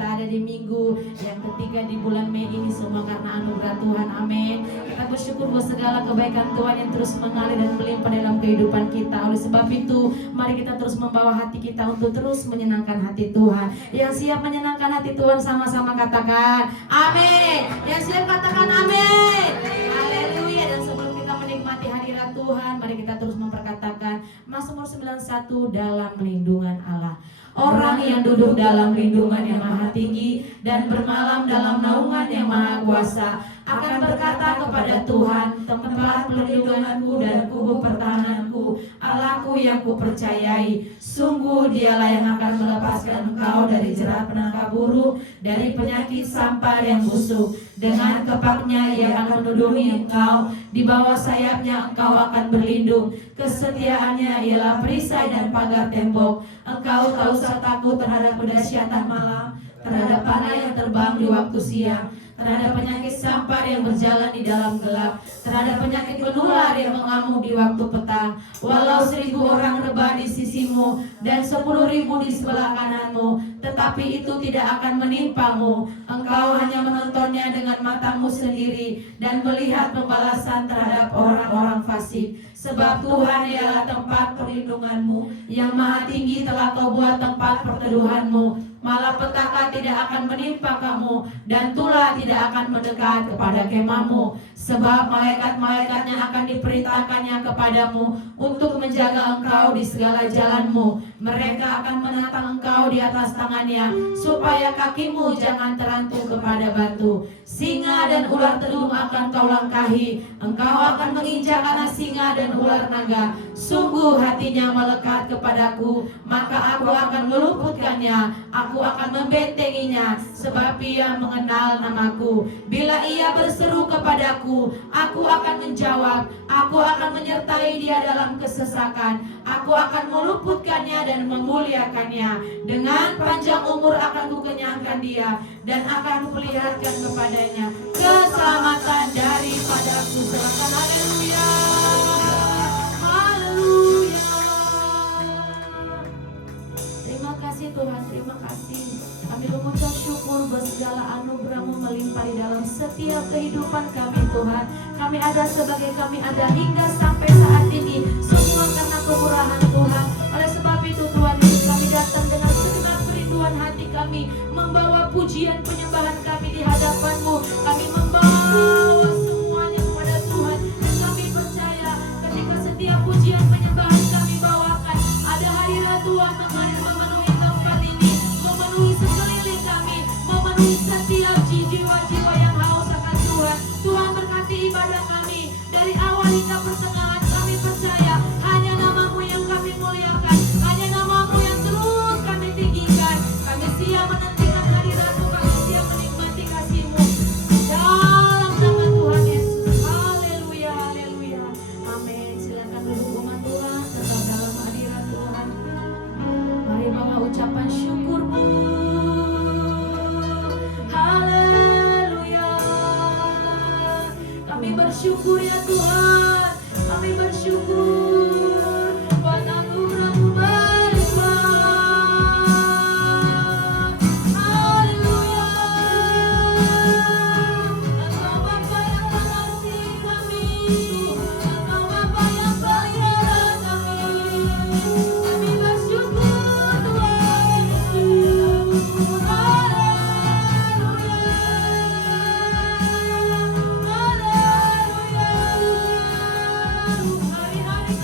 kita ada di minggu yang ketiga di bulan Mei ini, semua karena anugerah Tuhan. Amin. Kita bersyukur buat segala kebaikan Tuhan yang terus mengalir dan melimpah dalam kehidupan kita. Oleh sebab itu, mari kita terus membawa hati kita untuk terus menyenangkan hati Tuhan. Yang siap menyenangkan hati Tuhan sama-sama katakan amin. Yang siap katakan amin. Haleluya. Dan sebelum kita menikmati hadirat Tuhan, mari kita terus memperkatakan Mazmur 91, dalam lindungan Allah. Orang yang duduk dalam lindungan yang maha tinggi dan bermalam dalam naungan yang maha kuasa akan berkata kepada Tuhan, tempat perlindunganku dan kubu pertahananku, Allahku yang kupercayai. Sungguh dialah yang akan melepaskan engkau dari jerat penangkap burung, dari penyakit sampar yang busuk. Dengan kepaknya ia akan melindungi engkau, di bawah sayapnya engkau akan berlindung. Kesetiaannya ialah perisai dan pagar tembok. Engkau tak usah takut terhadap kedahsyatan malam, terhadap panah yang terbang di waktu siang, terhadap penyakit sampar yang berjalan di dalam gelap, terhadap penyakit penular yang mengamuk di waktu petang. Walau 1000 orang rebah di sisimu dan 10.000 di sebelah kananmu, tetapi itu tidak akan menimpamu. Engkau hanya menontonnya dengan matamu sendiri dan melihat pembalasan terhadap orang-orang fasik. Sebab Tuhan ialah tempat perlindunganmu, yang maha tinggi telah kau buat tempat perteduhanmu. Malapetaka tidak akan menimpa kamu, dan tulah tidak akan mendekat kepada kemahmu. Sebab malaikat-malaikatnya akan diperintahkannya kepadamu untuk menjaga engkau di segala jalanmu. Mereka akan menatang engkau di atas tangannya, supaya kakimu jangan terantuk kepada batu. Singa dan ular telung akan kau langkahi. Engkau akan menginjak anak singa dan ular naga. Sungguh hatinya melekat kepadaku, maka aku akan meluputkannya. Aku akan membentenginya, sebab ia mengenal namaku. Bila ia berseru kepadaku, aku akan menjawab. Aku akan menyertai dia dalam kesesakan. Aku akan meluputkannya dan memuliakannya. Dengan panjang umur akan kukenyangkan dia, dan akan kuperlihatkan kepadanya keselamatan daripadaku. Silakan haleluya. Haleluya. Terima kasih Tuhan, terima kasih. Kami mengucap syukur buat segala anugerah-Mu melimpah di dalam setiap kehidupan kami Tuhan. Kami ada sebagai kami ada hingga sampai saat ini, semua karena kemurahan Tuhan. Oleh sebab itu Tuhan Yesus, kami datang dengan segenap kerinduan hati kami, membawa pujian penyembahan kami di hadapan-Mu. Kami membawa semuanya kepada Tuhan, dan kami percaya ketika setiap pujian penyembahan kami bawakan, ada hadirat Tuhan memenuhi tempat ini, memenuhi sekeliling kami, memenuhi setiap jiwa-jiwa yang haus akan Tuhan. Tuhan berkati ibadah kami dari awal hingga pertengahan. Kami percaya hanya nama-Mu yang kami muliakan, hanya nama-Mu yang terus kami tinggikan. Kami siap menantikan hadirat-Mu, kami siap menikmati kasih-Mu dalam nama Tuhan Yesus. Haleluya, haleluya, amin. Silakan duduk umat Tuhan, tetap dalam hadirat Tuhan. Mari bawa ucapan syukur-Mu. Haleluya. Kami bersyukur ya Tuhan, kami bersyukur buat anugerah-Mu berlimpah. Haleluya. Engkau Bapa yang mengasihi kami, Engkau Bapa yang pelihara kami. Kami bersyukur Tuhan Yesus. Haleluya. Haleluya. Hari-hari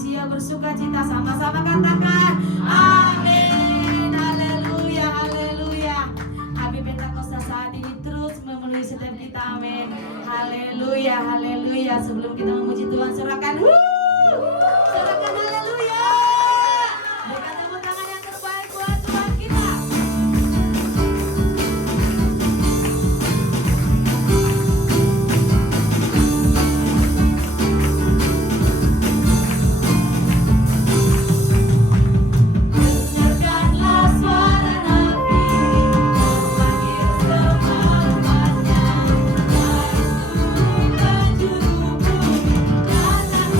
siap bersuka cita. Sama-sama katakan amin. Haleluya, haleluya. Api Pentakosta saat ini terus memenuhi setiap kita. Amin. Haleluya, haleluya. Sebelum kita memuji Tuhan, serahkan serahkan haleluya. Berikan tepuk tangan yang terbaik buat Tuhan kita. Dengarkanlah suara Nabi memanggil semangatnya. Hai penjuru bumi, datang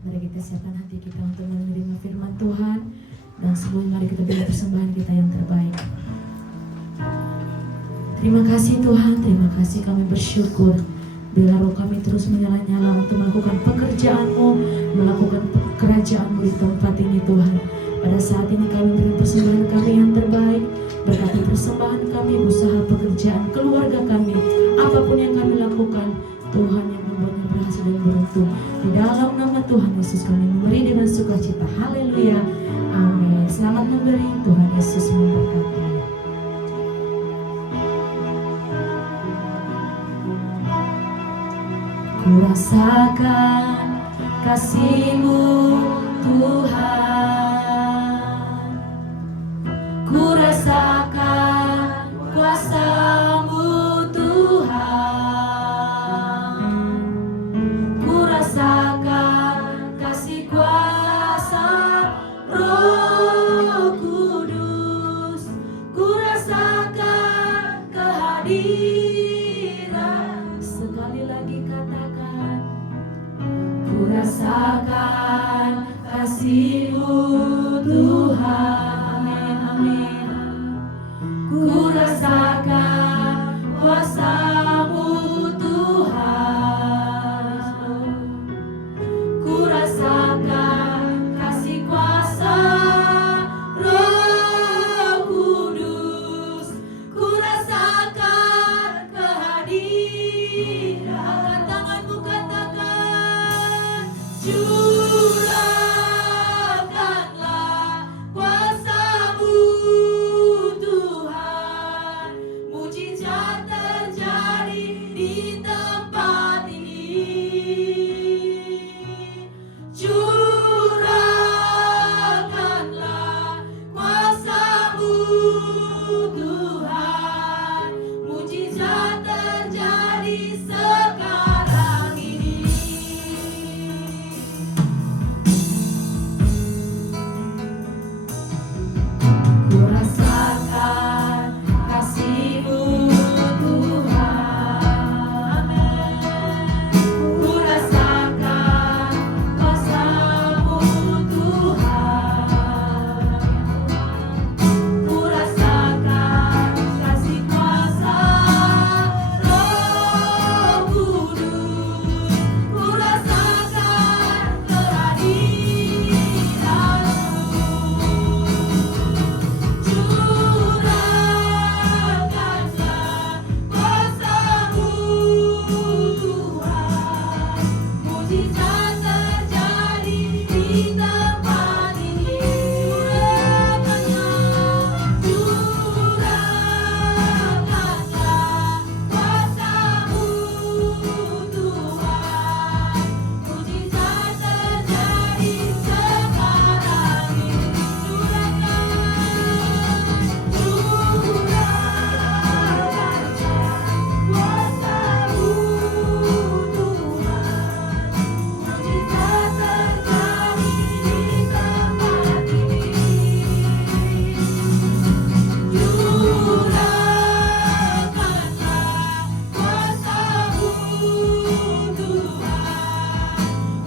Mari kita siapkan hati kita untuk menerima firman Tuhan. Dan sebelum mari kita beri persembahan kita yang terbaik. Terima kasih Tuhan, terima kasih, kami bersyukur. Bila roh kami terus menyala-nyala untuk melakukan pekerjaan-Mu, melakukan kerajaan-Mu di tempat ini Tuhan. Pada saat ini kami beri persembahan kami yang terbaik. Berkati persembahan kami, usaha pekerjaan, keluarga kami, apapun yang kami lakukan, Tuhan yang membuatnya berhasil dan beruntung. Di dalam nama Tuhan Yesus kami memberi dengan sukacita. Haleluya, amin. Selamat memberi, Tuhan Yesus memberkati. Ku rasakan kasih-Mu Tuhan, ku rasakan kuasa-Mu Tuhan, ku rasakan kasih kuasa Roh Kudus, ku rasakan kehadiran. Sekali lagi katakan, ku rasakan kasih-Mu Tuhan, amin. Ku rasakan kuasa-Mu Tuhan, ku rasakan kasih kuasa Roh Kudus, ku rasakan kehadiran. Angkat tanganmu, katakan, curahkanlah kuasa-Mu Tuhan, mujizat terjadi di tempat ini. Curahkanlah kuasa-Mu Tuhan, mujizat terjadi sekarang ini. Ku rasakan kasih-Mu Tuhan, ku rasakan kuasa-Mu Tuhan, ku rasakan kasih kuasa Roh Kudus, ku rasakan kehadiran-Mu. Curahkanlah kuasa-Mu Tuhan, mujizat terjadi di tempat ini. Curahkanlah kuasa-Mu Tuhan, mujizat terjadi sekarang ini.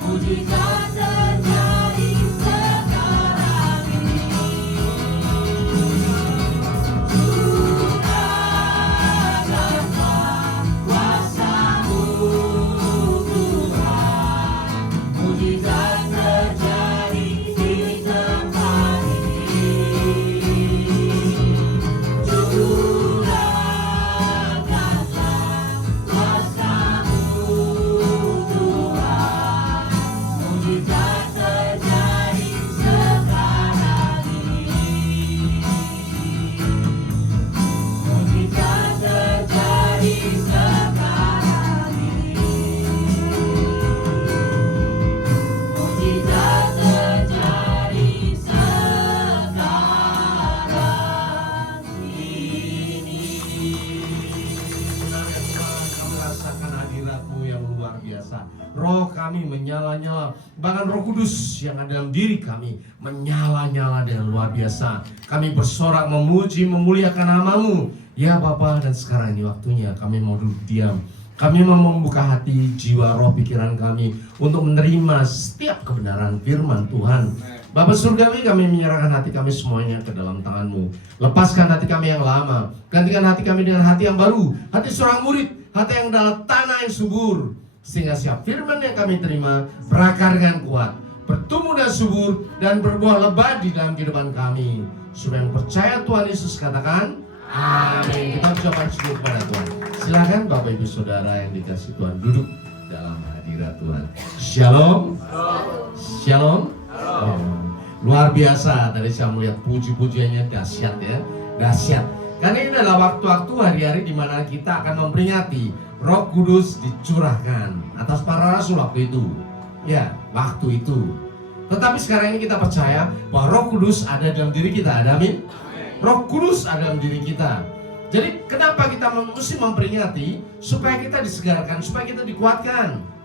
Mujizat terjadi sekarang ini. Curahkanlah kuasa-Mu Tuhan, mujizat terjadi di tempat ini. Curahkanlah kuasa-Mu Tuhan, mujizat terjadi sekarang ini. Mujizat terjadi sekarang ini. Mujizat terjadi sekarang ini. Benar ya Tuhan, kami rasakan hadirat-Mu yang luar biasa. Roh kami menyala-nyala, bahkan Roh Kudus yang ada dalam diri kami menyala-nyala dengan luar biasa. Kami bersorak memuji, memuliakan nama-Mu. Ya Bapa, dan sekarang ini waktunya kami mau duduk diam Kami mau membuka hati, jiwa, roh, pikiran kami untuk menerima setiap kebenaran firman Tuhan. Bapa Surgawi, kami menyerahkan hati kami semuanya ke dalam tangan-Mu. Lepaskan hati kami yang lama, gantikan hati kami dengan hati yang baru, hati seorang murid, hati yang dalam tanah yang subur, sehingga setiap firman yang kami terima berakar dengan kuat, bertumbuh dan subur, dan berbuah lebat di dalam kehidupan kami. Supaya yang percaya Tuhan Yesus katakan amin. Kita ucapkan syukur kepada Tuhan. Silakan Bapak Ibu Saudara yang dikasih Tuhan duduk dalam hadirat Tuhan. Shalom. Shalom. Luar biasa, tadi saya melihat puji-pujiannya dahsyat ya, dahsyat. Karena ini adalah waktu-waktu hari-hari di mana kita akan memperingati Roh Kudus dicurahkan atas para rasul waktu itu. Ya, waktu itu. Tetapi sekarang ini kita percaya bahwa Roh Kudus ada dalam diri kita. Ada amin? Roh Kudus ada dalam diri kita. Jadi kenapa kita mesti memperingati? Supaya kita disegarkan, supaya kita dikuatkan.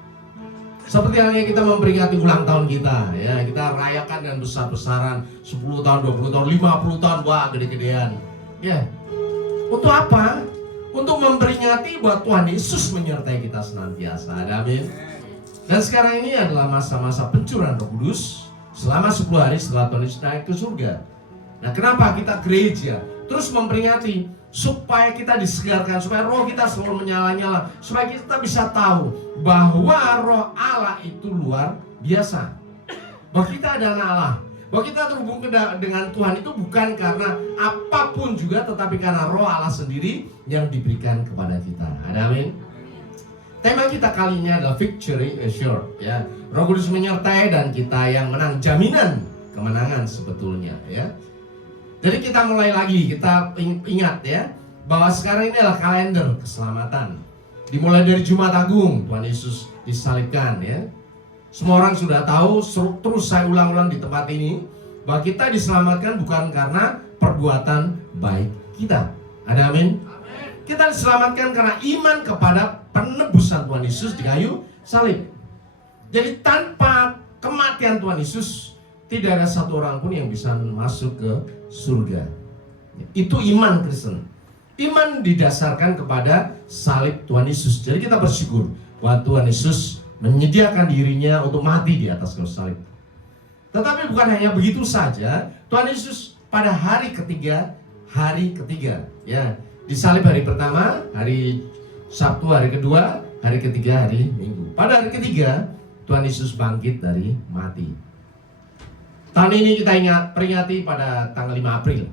Seperti halnya kita memperingati ulang tahun kita, ya, kita rayakan dengan besar-besaran 10 tahun, 20 tahun, 50 tahun, wah gede-gedean. Ya. Untuk apa? Untuk memperingati bahwa Tuhan Yesus menyertai kita senantiasa. Amin. Dan sekarang ini adalah masa-masa pencurahan Roh Kudus selama 10 hari setelah Tuhan Yesus naik ke surga. Nah, kenapa kita gereja terus memperingati? Supaya kita disegarkan, supaya roh kita selalu menyala-nyala, supaya kita bisa tahu bahwa roh Allah itu luar biasa, bahwa kita adalah Allah, bahwa kita terhubung dengan Tuhan itu bukan karena apapun juga, tetapi karena roh Allah sendiri yang diberikan kepada kita. Ada amin? Tema kita kali ini adalah Victory Assured, ya. Roh Kudus menyertai dan kita yang menang, jaminan kemenangan sebetulnya, ya. Jadi kita mulai lagi, kita ingat ya, bahwa sekarang ini adalah kalender keselamatan. Dimulai dari Jumat Agung, Tuhan Yesus disalibkan ya. Semua orang sudah tahu, terus saya ulang-ulang di tempat ini, bahwa kita diselamatkan bukan karena perbuatan baik kita. Ada amin? Kita diselamatkan karena iman kepada penebusan Tuhan Yesus di kayu salib. Jadi tanpa kematian Tuhan Yesus, tidak ada satu orang pun yang bisa masuk ke surga. Itu iman Kristen. Iman didasarkan kepada salib Tuhan Yesus. Jadi kita bersyukur bahwa Tuhan Yesus menyediakan dirinya untuk mati di atas kayu salib. Tetapi bukan hanya begitu saja, Tuhan Yesus pada hari ketiga, ya, disalib hari pertama, hari Sabtu hari kedua, hari ketiga hari Minggu. Pada hari ketiga, Tuhan Yesus bangkit dari mati. Tahun ini kita peringati pada tanggal 5 April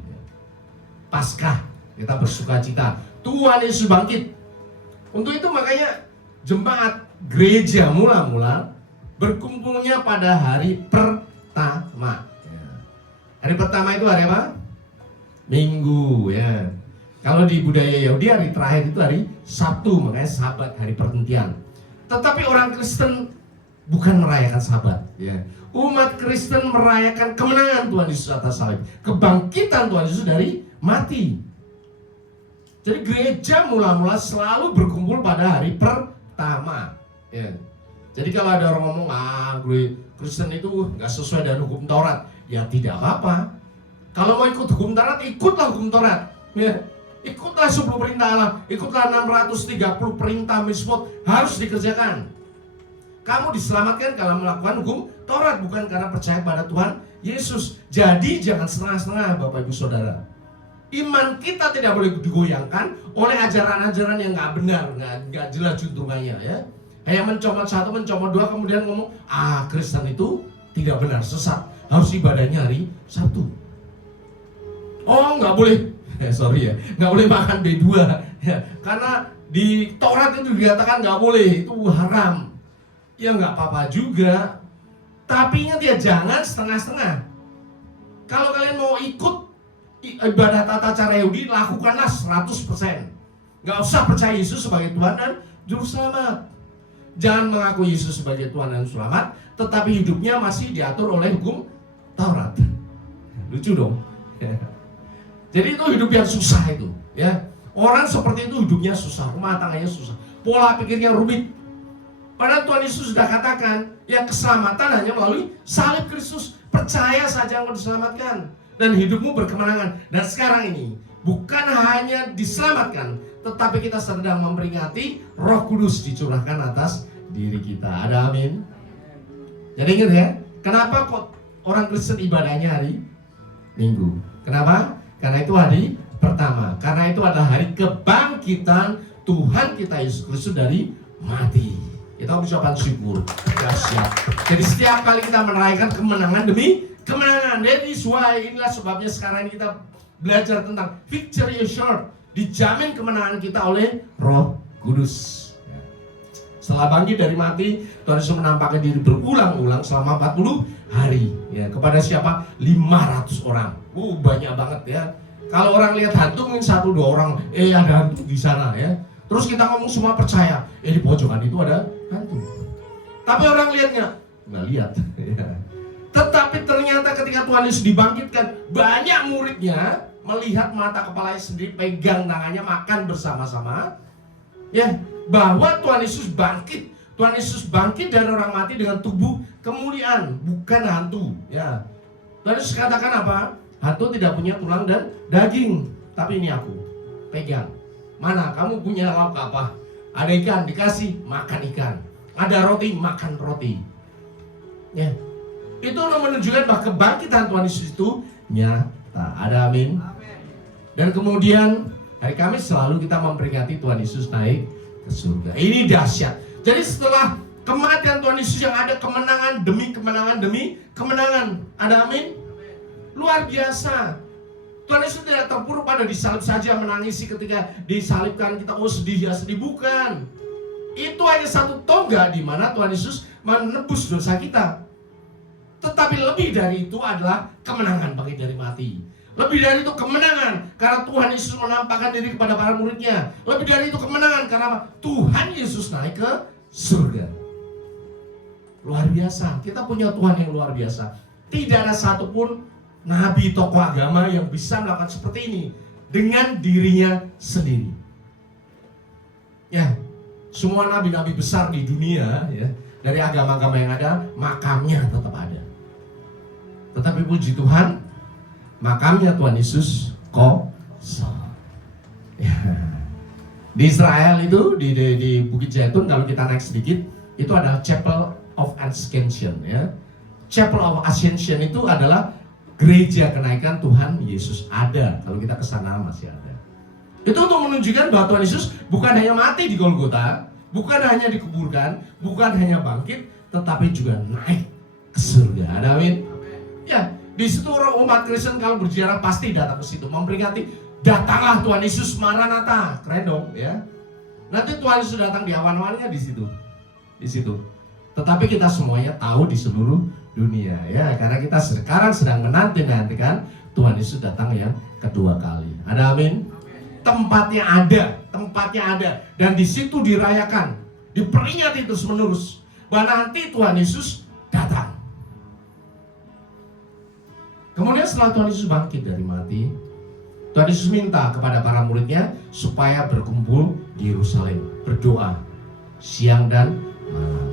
Paskah, kita bersuka cita Tuhan Yesus bangkit. Untuk itu makanya jemaat gereja mula-mula berkumpulnya pada hari pertama. Hari pertama itu hari apa? Minggu ya. Kalau di budaya Yahudi hari terakhir itu hari Sabtu, makanya Sabat, hari perhentian. Tetapi orang Kristen bukan merayakan Sabat ya. Umat Kristen merayakan kemenangan Tuhan Yesus atas salib, kebangkitan Tuhan Yesus dari mati. Jadi gereja mula-mula selalu berkumpul pada hari pertama ya. Jadi kalau ada orang ngomong, Kristen itu nggak sesuai dengan hukum Taurat, ya tidak apa-apa. Kalau mau ikut hukum Taurat, ikutlah hukum Taurat ya. Ikutlah 10 perintah Allah, ikutlah 630 perintah mitzvot harus dikerjakan. Kamu diselamatkan kalau melakukan hukum Taurat, bukan karena percaya pada Tuhan Yesus. Jadi jangan setengah-setengah Bapak Ibu Saudara. Iman kita tidak boleh digoyangkan oleh ajaran-ajaran yang nggak benar, nggak jelas juntrungannya ya. Kayak mencomot satu, mencomot dua, kemudian ngomong, Kristen itu tidak benar, sesat, harus ibadahnya hari Sabtu. Oh nggak boleh, nggak boleh makan B2 ya, karena di Taurat itu dikatakan nggak boleh, itu haram. Ya nggak apa-apa juga. Tapi ingat ya, jangan setengah-setengah. Kalau kalian mau ikut ibadah tata cara Yahudi, lakukanlah 100%. Nggak usah percaya Yesus sebagai Tuhan dan Juru Selamat. Jangan mengaku Yesus sebagai Tuhan dan Juru Selamat, tetapi hidupnya masih diatur oleh hukum Taurat. Lucu dong. Jadi itu hidup yang susah itu ya. Orang seperti itu hidupnya susah, rumah tangganya susah, pola pikirnya rumit. Padahal Tuhan Yesus sudah katakan, ya keselamatan hanya melalui salib Kristus. Percaya saja engkau diselamatkan dan hidupmu berkemenangan. Dan sekarang ini bukan hanya diselamatkan, tetapi kita sedang memperingati Roh Kudus dicurahkan atas diri kita. Ada amin? Jadi ingat ya, kenapa kok orang Kristen ibadahnya hari Minggu? Kenapa? Karena itu hari pertama. Karena itu adalah hari kebangkitan Tuhan kita Yesus Kristus dari mati. Kita ucapan syukur. Dahsyat. Jadi setiap kali kita merayakan kemenangan demi kemenangan. That is why, inilah sebabnya sekarang ini kita belajar tentang victory assured. Dijamin kemenangan kita oleh Roh Kudus. Setelah bangkit dari mati, Tuhan Yesus menampakkan diri berulang-ulang selama 40 hari. Ya, kepada siapa? 500 orang. Banyak banget ya. Kalau orang lihat hantu mungkin 1-2 orang, ada hantu di sana ya. Terus kita ngomong semua percaya, di pojokan itu ada hantu. Tapi orang lihatnya, nggak lihat. Ya. Tetapi ternyata ketika Tuhan Yesus dibangkitkan, banyak muridnya melihat mata kepalanya sendiri, pegang tangannya, makan bersama-sama. Ya, bahwa Tuhan Yesus bangkit. Tuhan Yesus bangkit dari orang mati dengan tubuh kemuliaan, bukan hantu. Ya. Tuhan Yesus katakan apa? Hantu tidak punya tulang dan daging, tapi ini aku pegang. Mana kamu punya lauk apa? Ada ikan, dikasih makan ikan. Ada roti, makan roti. Ya. Itu menunjukkan bahwa kebangkitan Tuhan Yesus itu nyata. Ada amin. Dan kemudian hari Kamis selalu kita memperingati Tuhan Yesus naik ke surga. Ini dahsyat. Jadi setelah kematian Tuhan Yesus yang ada kemenangan demi kemenangan demi kemenangan. Ada amin. Luar biasa. Tuhan Yesus tidak terpuruk pada disalib saja, menangisi ketika disalibkan kita sedih ya sedih, bukan. Itu hanya satu tonggak di mana Tuhan Yesus menebus dosa kita. Tetapi lebih dari itu adalah kemenangan bangkit dari mati. Lebih dari itu kemenangan karena Tuhan Yesus menampakkan diri kepada para muridnya. Lebih dari itu kemenangan karena Tuhan Yesus naik ke surga. Luar biasa. Kita punya Tuhan yang luar biasa. Tidak ada satupun nabi tokoh agama yang bisa melakukan seperti ini dengan dirinya sendiri. Ya, semua nabi-nabi besar di dunia ya, dari agama-agama yang ada, makamnya tetap ada. Tetapi puji Tuhan, makamnya Tuhan Yesus kosong. Ya. Di Israel itu di Bukit Zaitun, kalau kita naik sedikit, itu ada Chapel of Ascension ya. Chapel of Ascension itu adalah gereja kenaikan Tuhan Yesus ada. Kalau kita kesana masih ada. Itu untuk menunjukkan bahwa Tuhan Yesus bukan hanya mati di Golgota, bukan hanya dikuburkan, bukan hanya bangkit, tetapi juga naik ke surga. Ada amin. Ya, di situ orang umat Kristen kalau berziarah pasti datang ke situ memperingati datanglah Tuhan Yesus Maranatha. Keren dong ya. Nanti Tuhan Yesus datang di awan-awannya di situ. Di situ. Tetapi kita semuanya tahu di seluruh dunia ya, karena kita sekarang sedang menanti-nantikan Tuhan Yesus datang yang kedua kali. Ada amin. Tempatnya ada dan di situ dirayakan, diperingati terus menerus bahwa nanti Tuhan Yesus datang. Kemudian setelah Tuhan Yesus bangkit dari mati, Tuhan Yesus minta kepada para muridnya supaya berkumpul di Yerusalem, berdoa siang dan malam,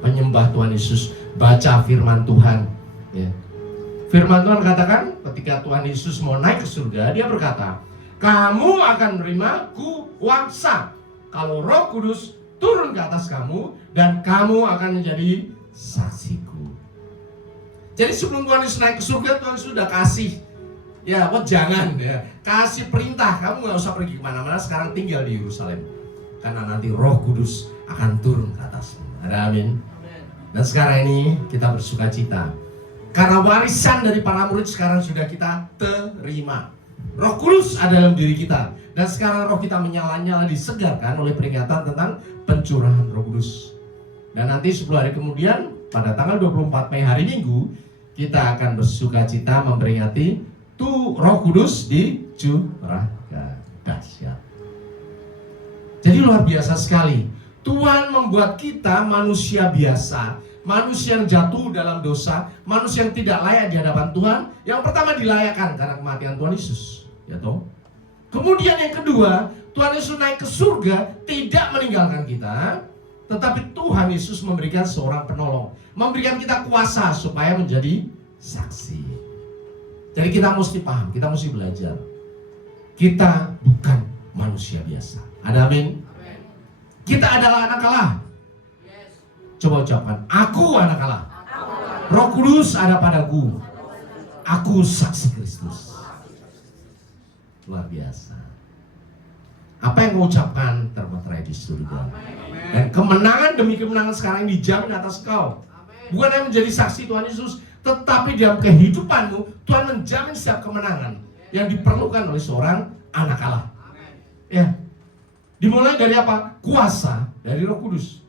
menyembah Tuhan Yesus, baca firman Tuhan ya. Firman Tuhan katakan ketika Tuhan Yesus mau naik ke surga, dia berkata, kamu akan menerima kuasa kalau Roh Kudus turun ke atas kamu, dan kamu akan menjadi saksiku. Jadi sebelum Tuhan Yesus naik ke surga, Tuhan Yesus sudah kasih ya, jangan ya, kasih perintah, kamu gak usah pergi kemana-mana, sekarang tinggal di Yerusalem, karena nanti Roh Kudus akan turun ke atasmu. Ada amin. Dan sekarang ini kita bersuka cita karena warisan dari para murid sekarang sudah kita terima. Roh Kudus ada dalam diri kita, dan sekarang roh kita menyala-nyala, disegarkan oleh peringatan tentang pencurahan Roh Kudus. Dan nanti 10 hari kemudian pada tanggal 24 Mei hari Minggu, kita akan bersuka cita memperingati Roh Kudus dicurahkan. Dahsyat. Jadi luar biasa sekali. Tuhan membuat kita manusia biasa, manusia yang jatuh dalam dosa, manusia yang tidak layak di hadapan Tuhan. Yang pertama dilayakkan karena kematian Tuhan Yesus, ya toh. Kemudian yang kedua, Tuhan Yesus naik ke surga, tidak meninggalkan kita, tetapi Tuhan Yesus memberikan seorang penolong, memberikan kita kuasa supaya menjadi saksi. Jadi kita mesti paham, kita mesti belajar. Kita bukan manusia biasa. Ada amin? Kita adalah anak Allah. Coba ucapkan, aku anak Allah. Roh Kudus ada padaku. Aku saksi Kristus. Luar biasa. Apa yang kau ucapkan termaterai di surga. Dan kemenangan demi kemenangan sekarang dijamin atas kau. Bukan hanya menjadi saksi Tuhan Yesus, tetapi dalam kehidupanmu Tuhan menjamin setiap kemenangan yang diperlukan oleh seorang anak Allah. Ya. Dimulai dari apa? Kuasa dari Roh Kudus.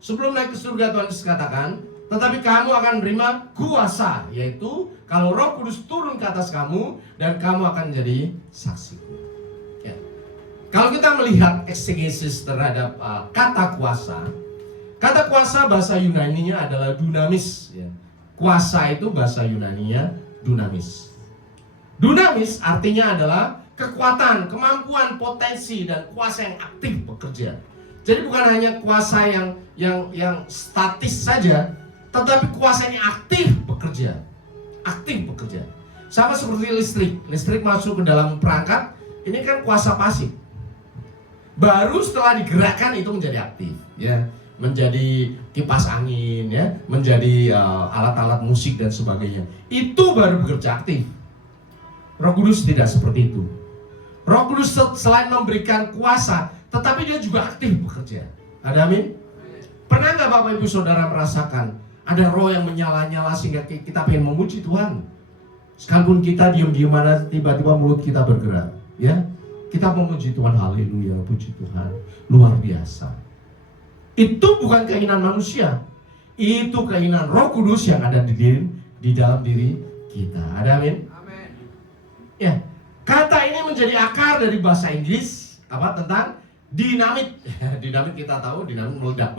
Sebelum naik ke surga Tuhan Yesus katakan, tetapi kamu akan menerima kuasa, yaitu kalau Roh Kudus turun ke atas kamu dan kamu akan menjadi saksi. Ya. Kalau kita melihat eksegesis terhadap kata kuasa bahasa Yunani-nya adalah dunamis. Ya. Kuasa itu bahasa Yunani-nya dunamis. Dunamis artinya adalah kekuatan, kemampuan, potensi, dan kuasa yang aktif bekerja. Jadi bukan hanya kuasa yang statis saja, tetapi kuasa yang aktif bekerja. Aktif bekerja. Sama seperti listrik. Listrik masuk ke dalam perangkat, ini kan kuasa pasif. Baru setelah digerakkan itu menjadi aktif, ya. Menjadi kipas angin, ya, menjadi alat-alat musik dan sebagainya. Itu baru bekerja aktif. Roh Kudus tidak seperti itu. Roh Kudus selain memberikan kuasa, tetapi dia juga aktif bekerja. Ada amin? Pernah nggak Bapak Ibu Saudara merasakan ada roh yang menyala-nyala sehingga kita pengen memuji Tuhan? Sekalipun kita diam-diam mana tiba-tiba mulut kita bergerak, ya, kita memuji Tuhan. Haleluya, puji Tuhan, luar biasa. Itu bukan keinginan manusia, itu keinginan Roh Kudus yang ada di dalam diri kita. Ada amin? Ya, kata ini menjadi akar dari bahasa Inggris tentang dinamit. Dinamit kita tahu, dinamit meledak.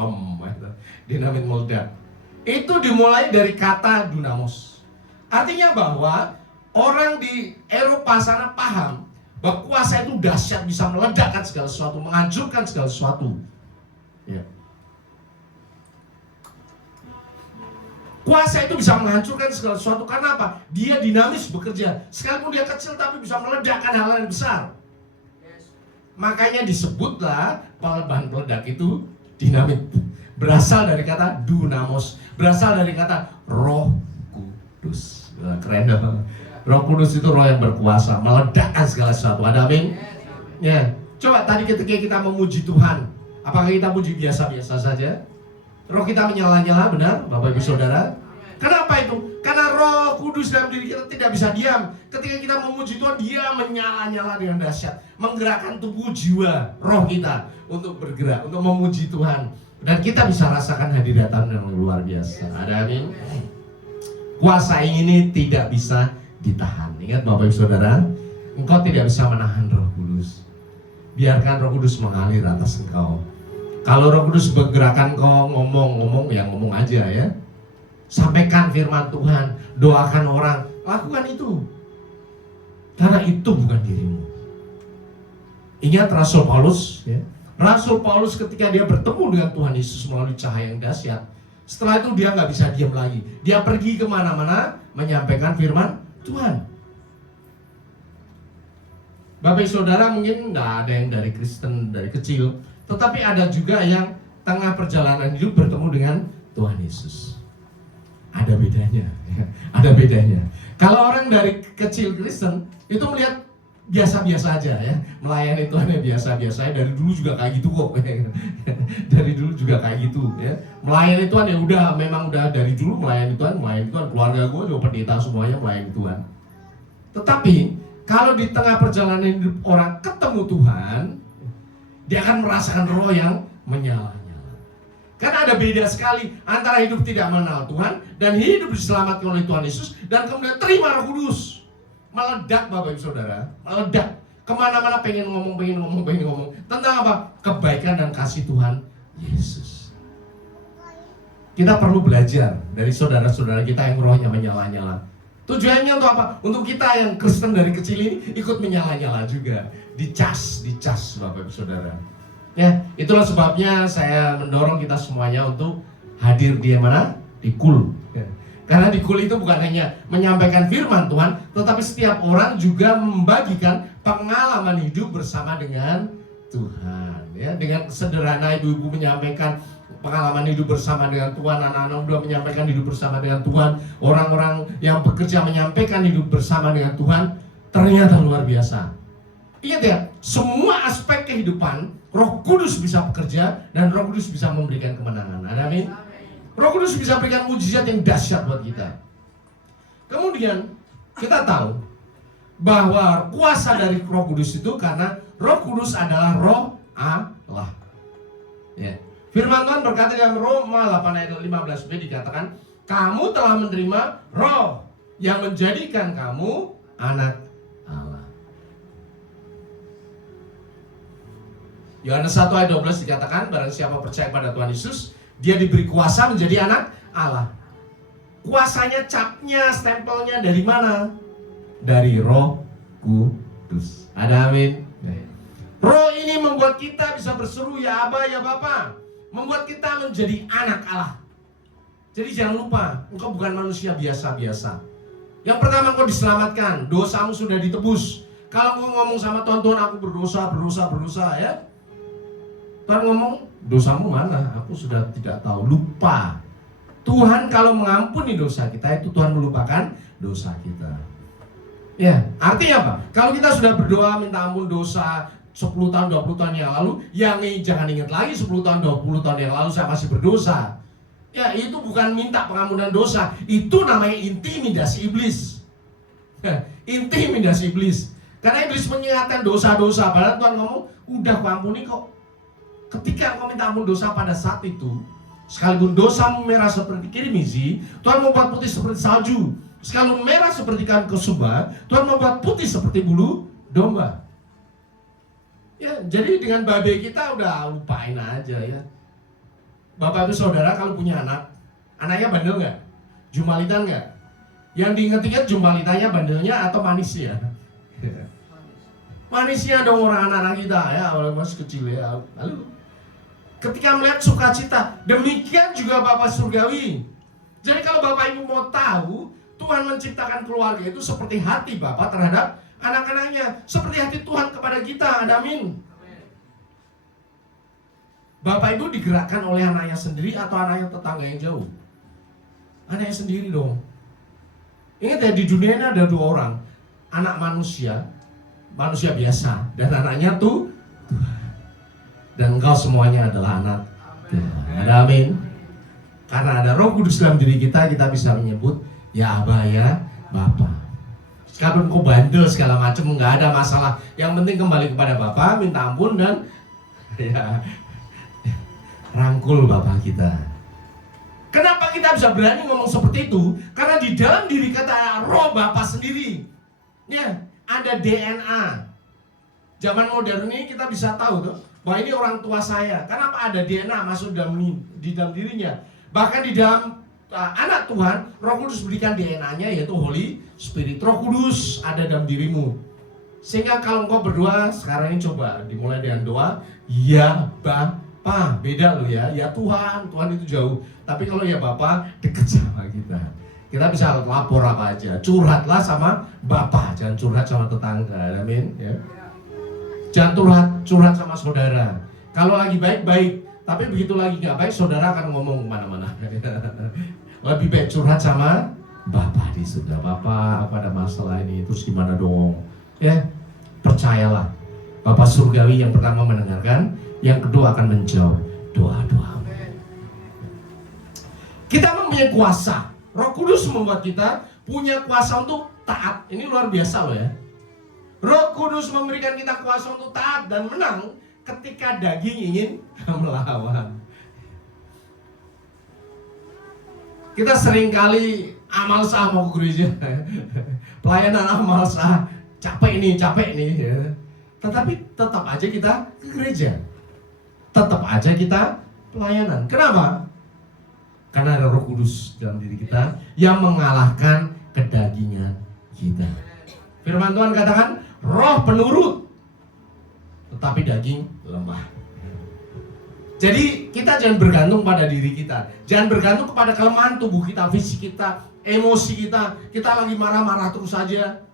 Dinamit meledak. Itu dimulai dari kata dunamos. Artinya bahwa orang di Eropa sana paham bahwa kuasa itu dahsyat, bisa meledakkan segala sesuatu, menghancurkan segala sesuatu. Ya. Kuasa itu bisa menghancurkan segala sesuatu karena apa? Dia dinamis bekerja. Sekalipun dia kecil tapi bisa meledakkan hal yang besar. Makanya disebutlah bahan peledak itu dinamit. Berasal dari kata dunamos. Berasal dari kata Roh Kudus. Keren dong. Roh Kudus itu roh yang berkuasa, meledakkan segala sesuatu. Ada amin? Ya. Coba tadi ketika kita memuji Tuhan, apakah kita puji biasa-biasa saja? Roh kita menyala-nyala, benar Bapak Ibu Saudara? Kenapa itu? Karena Roh Kudus dalam diri kita tidak bisa diam. Ketika kita memuji Tuhan, dia menyala-nyala dengan dahsyat, menggerakkan tubuh jiwa, roh kita untuk bergerak, untuk memuji Tuhan. Dan kita bisa rasakan hadirat yang luar biasa. Ada amin? Kuasa ini tidak bisa ditahan. Ingat Bapak Ibu Saudara, engkau tidak bisa menahan Roh Kudus. Biarkan Roh Kudus mengalir atas engkau. Kalau Roh Kudus bergerakan kau ngomong ya ngomong aja ya. Sampaikan firman Tuhan, doakan orang, lakukan itu. Karena itu bukan dirimu. Ingat Rasul Paulus ya. Rasul Paulus ketika dia bertemu dengan Tuhan Yesus melalui cahaya yang dahsyat, setelah itu dia nggak bisa diam lagi. Dia pergi kemana-mana menyampaikan firman Tuhan. Bapak Saudara mungkin nggak ada yang dari Kristen dari kecil, tetapi ada juga yang tengah perjalanan hidup bertemu dengan Tuhan Yesus. Ada bedanya, ada bedanya. Kalau orang dari kecil Kristen itu melihat biasa-biasa aja ya, melayani Tuhan ya biasa-biasa. Dari dulu juga kayak gitu kok. Dari dulu juga kayak gitu ya. Melayani Tuhan ya udah, memang udah dari dulu melayani Tuhan. Keluarga gue juga pendeta semuanya melayani Tuhan. Tetapi kalau di tengah perjalanan hidup orang ketemu Tuhan, dia akan merasakan roh yang menyala-nyala. Karena ada beda sekali antara hidup tidak mengenal Tuhan dan hidup diselamatkan oleh Tuhan Yesus dan kemudian terima Roh Kudus. Meledak Bapak Ibu Saudara, meledak. Kemana-mana pengen ngomong. Tentang apa? Kebaikan dan kasih Tuhan Yesus. Kita perlu belajar dari saudara-saudara kita yang rohnya menyala-nyala. Tujuannya untuk apa? Untuk kita yang Kristen dari kecil ini ikut menyala-nyala juga. Dicas Bapak Ibu Saudara. Ya, itulah sebabnya saya mendorong kita semuanya untuk hadir di mana? Di KUL. Ya. Karena di kul itu bukan hanya menyampaikan firman Tuhan, tetapi setiap orang juga membagikan pengalaman hidup bersama dengan Tuhan. Ya, dengan sederhana ibu-ibu menyampaikan pengalaman hidup bersama dengan Tuhan, anak-anak muda menyampaikan hidup bersama dengan Tuhan, orang-orang yang bekerja menyampaikan hidup bersama dengan Tuhan, ternyata luar biasa. Ingat ya, semua aspek kehidupan Roh Kudus bisa bekerja dan Roh Kudus bisa memberikan kemenangan. Amin. Roh Kudus bisa berikan mujizat yang dahsyat buat kita. Kemudian kita tahu bahwa kuasa dari Roh Kudus itu karena Roh Kudus adalah Roh Allah. Ya. Firman Tuhan berkata dalam Roma 8 ayat 15b dikatakan, kamu telah menerima Roh yang menjadikan kamu anak Allah. Yohanes 1 ayat 12 dikatakan, barang siapa percaya pada Tuhan Yesus, dia diberi kuasa menjadi anak Allah. Kuasanya, capnya, stempelnya dari mana? Dari Roh Kudus. Ada amin. Roh ini membuat kita bisa berseru ya Aba, ya Bapa. Membuat kita menjadi anak Allah. Jadi jangan lupa, engkau bukan manusia biasa-biasa. Yang pertama, engkau diselamatkan, dosamu sudah ditebus. Kalau engkau ngomong sama Tuhan, Tuhan aku berdosa ya. Tuhan ngomong, dosamu mana? Aku sudah tidak tahu, lupa. Tuhan kalau mengampuni dosa kita, itu Tuhan melupakan dosa kita. Ya, artinya apa? Kalau kita sudah berdoa minta ampun dosa 10 tahun, 20 tahun yang lalu, yang jangan ingat lagi 10 tahun, 20 tahun yang lalu saya masih berdosa. Ya, itu bukan minta pengampunan dosa, itu namanya intimidasi iblis. Intimidasi iblis. Karena iblis mengingatkan dosa-dosa, padahal Tuhan ngomong, udah kuampuni kok. Ketika engkau minta ampun dosa pada saat itu, sekalipun dosamu merah seperti kirmizi, Tuhan membuat putih seperti salju. Sekalipun merah seperti kain kesuba, Tuhan membuat putih seperti bulu domba. Ya, jadi dengan babe kita udah lupain aja ya. Bapak ibu saudara kalau punya anak, anaknya bandel nggak? Jumbalitan nggak? Yang diinget-inget jumbalitanya bandelnya atau manisnya? Manisnya dong orang anak-anak kita ya, orang masih kecil ya. Lalu ketika melihat sukacita, demikian juga Bapak Surgawi. Jadi kalau Bapak Ibu mau tahu, Tuhan menciptakan keluarga itu seperti hati Bapak terhadap anak-anaknya, seperti hati Tuhan kepada kita. Amin. Bapak Ibu digerakkan oleh anaknya sendiri atau anaknya tetangga yang jauh? Anaknya sendiri dong. Ingat ya, di dunia ini ada dua orang, anak manusia biasa, dan anaknya tuh Tuhan. Dan engkau semuanya adalah anak Tuhan. Ada amin. Karena ada Roh Kudus dalam diri kita, kita bisa menyebut ya Aba, ya Bapa. Sekalipun kau bandel segala macam, nggak ada masalah. Yang penting kembali kepada Bapa, minta ampun dan ya, rangkul Bapa kita. Kenapa kita bisa berani ngomong seperti itu? Karena di dalam diri kita Roh Bapa sendiri. Ya, ada DNA. Zaman modern ini kita bisa tahu tuh, bahwa ini orang tua saya. Kenapa ada DNA masuk di dalam dirinya? Bahkan di dalam anak Tuhan, Roh Kudus berikan DNA-nya yaitu Holy Spirit. Roh Kudus ada dalam dirimu. Sehingga kalau engkau berdoa, sekarang ini coba dimulai dengan doa, ya Bapa. Beda loh ya, ya Tuhan, Tuhan itu jauh. Tapi kalau ya Bapa, dekat sama kita. Kita bisa lapor apa aja, curhatlah sama Bapa, jangan curhat sama tetangga. Amin ya. Jangan curhat sama saudara. Kalau lagi baik-baik, tapi begitu lagi nggak baik, saudara akan ngomong kemana-mana. Lebih baik curhat sama Bapa di surga. Bapa, apa ada masalah ini? Terus gimana dong? Ya, percayalah. Bapa surgawi yang pertama mendengarkan, yang kedua akan menjawab doa-doa. Kita mempunyai kuasa. Roh Kudus membuat kita punya kuasa untuk taat. Ini luar biasa loh ya. Roh Kudus memberikan kita kuasa untuk taat dan menang ketika daging ingin melawan. Kita seringkali amal sah mau ke gereja. Pelayanan amal sah, capek nih ya. Tetapi tetap aja kita ke gereja. Tetap aja kita pelayanan. Kenapa? Karena ada Roh Kudus dalam diri kita yang mengalahkan kedagingan kita. Firman Tuhan katakan, roh penurut, tetapi daging lemah. Jadi kita jangan bergantung pada diri kita, jangan bergantung kepada kelemahan tubuh kita, fisik kita, emosi kita. Kita lagi marah-marah terus saja.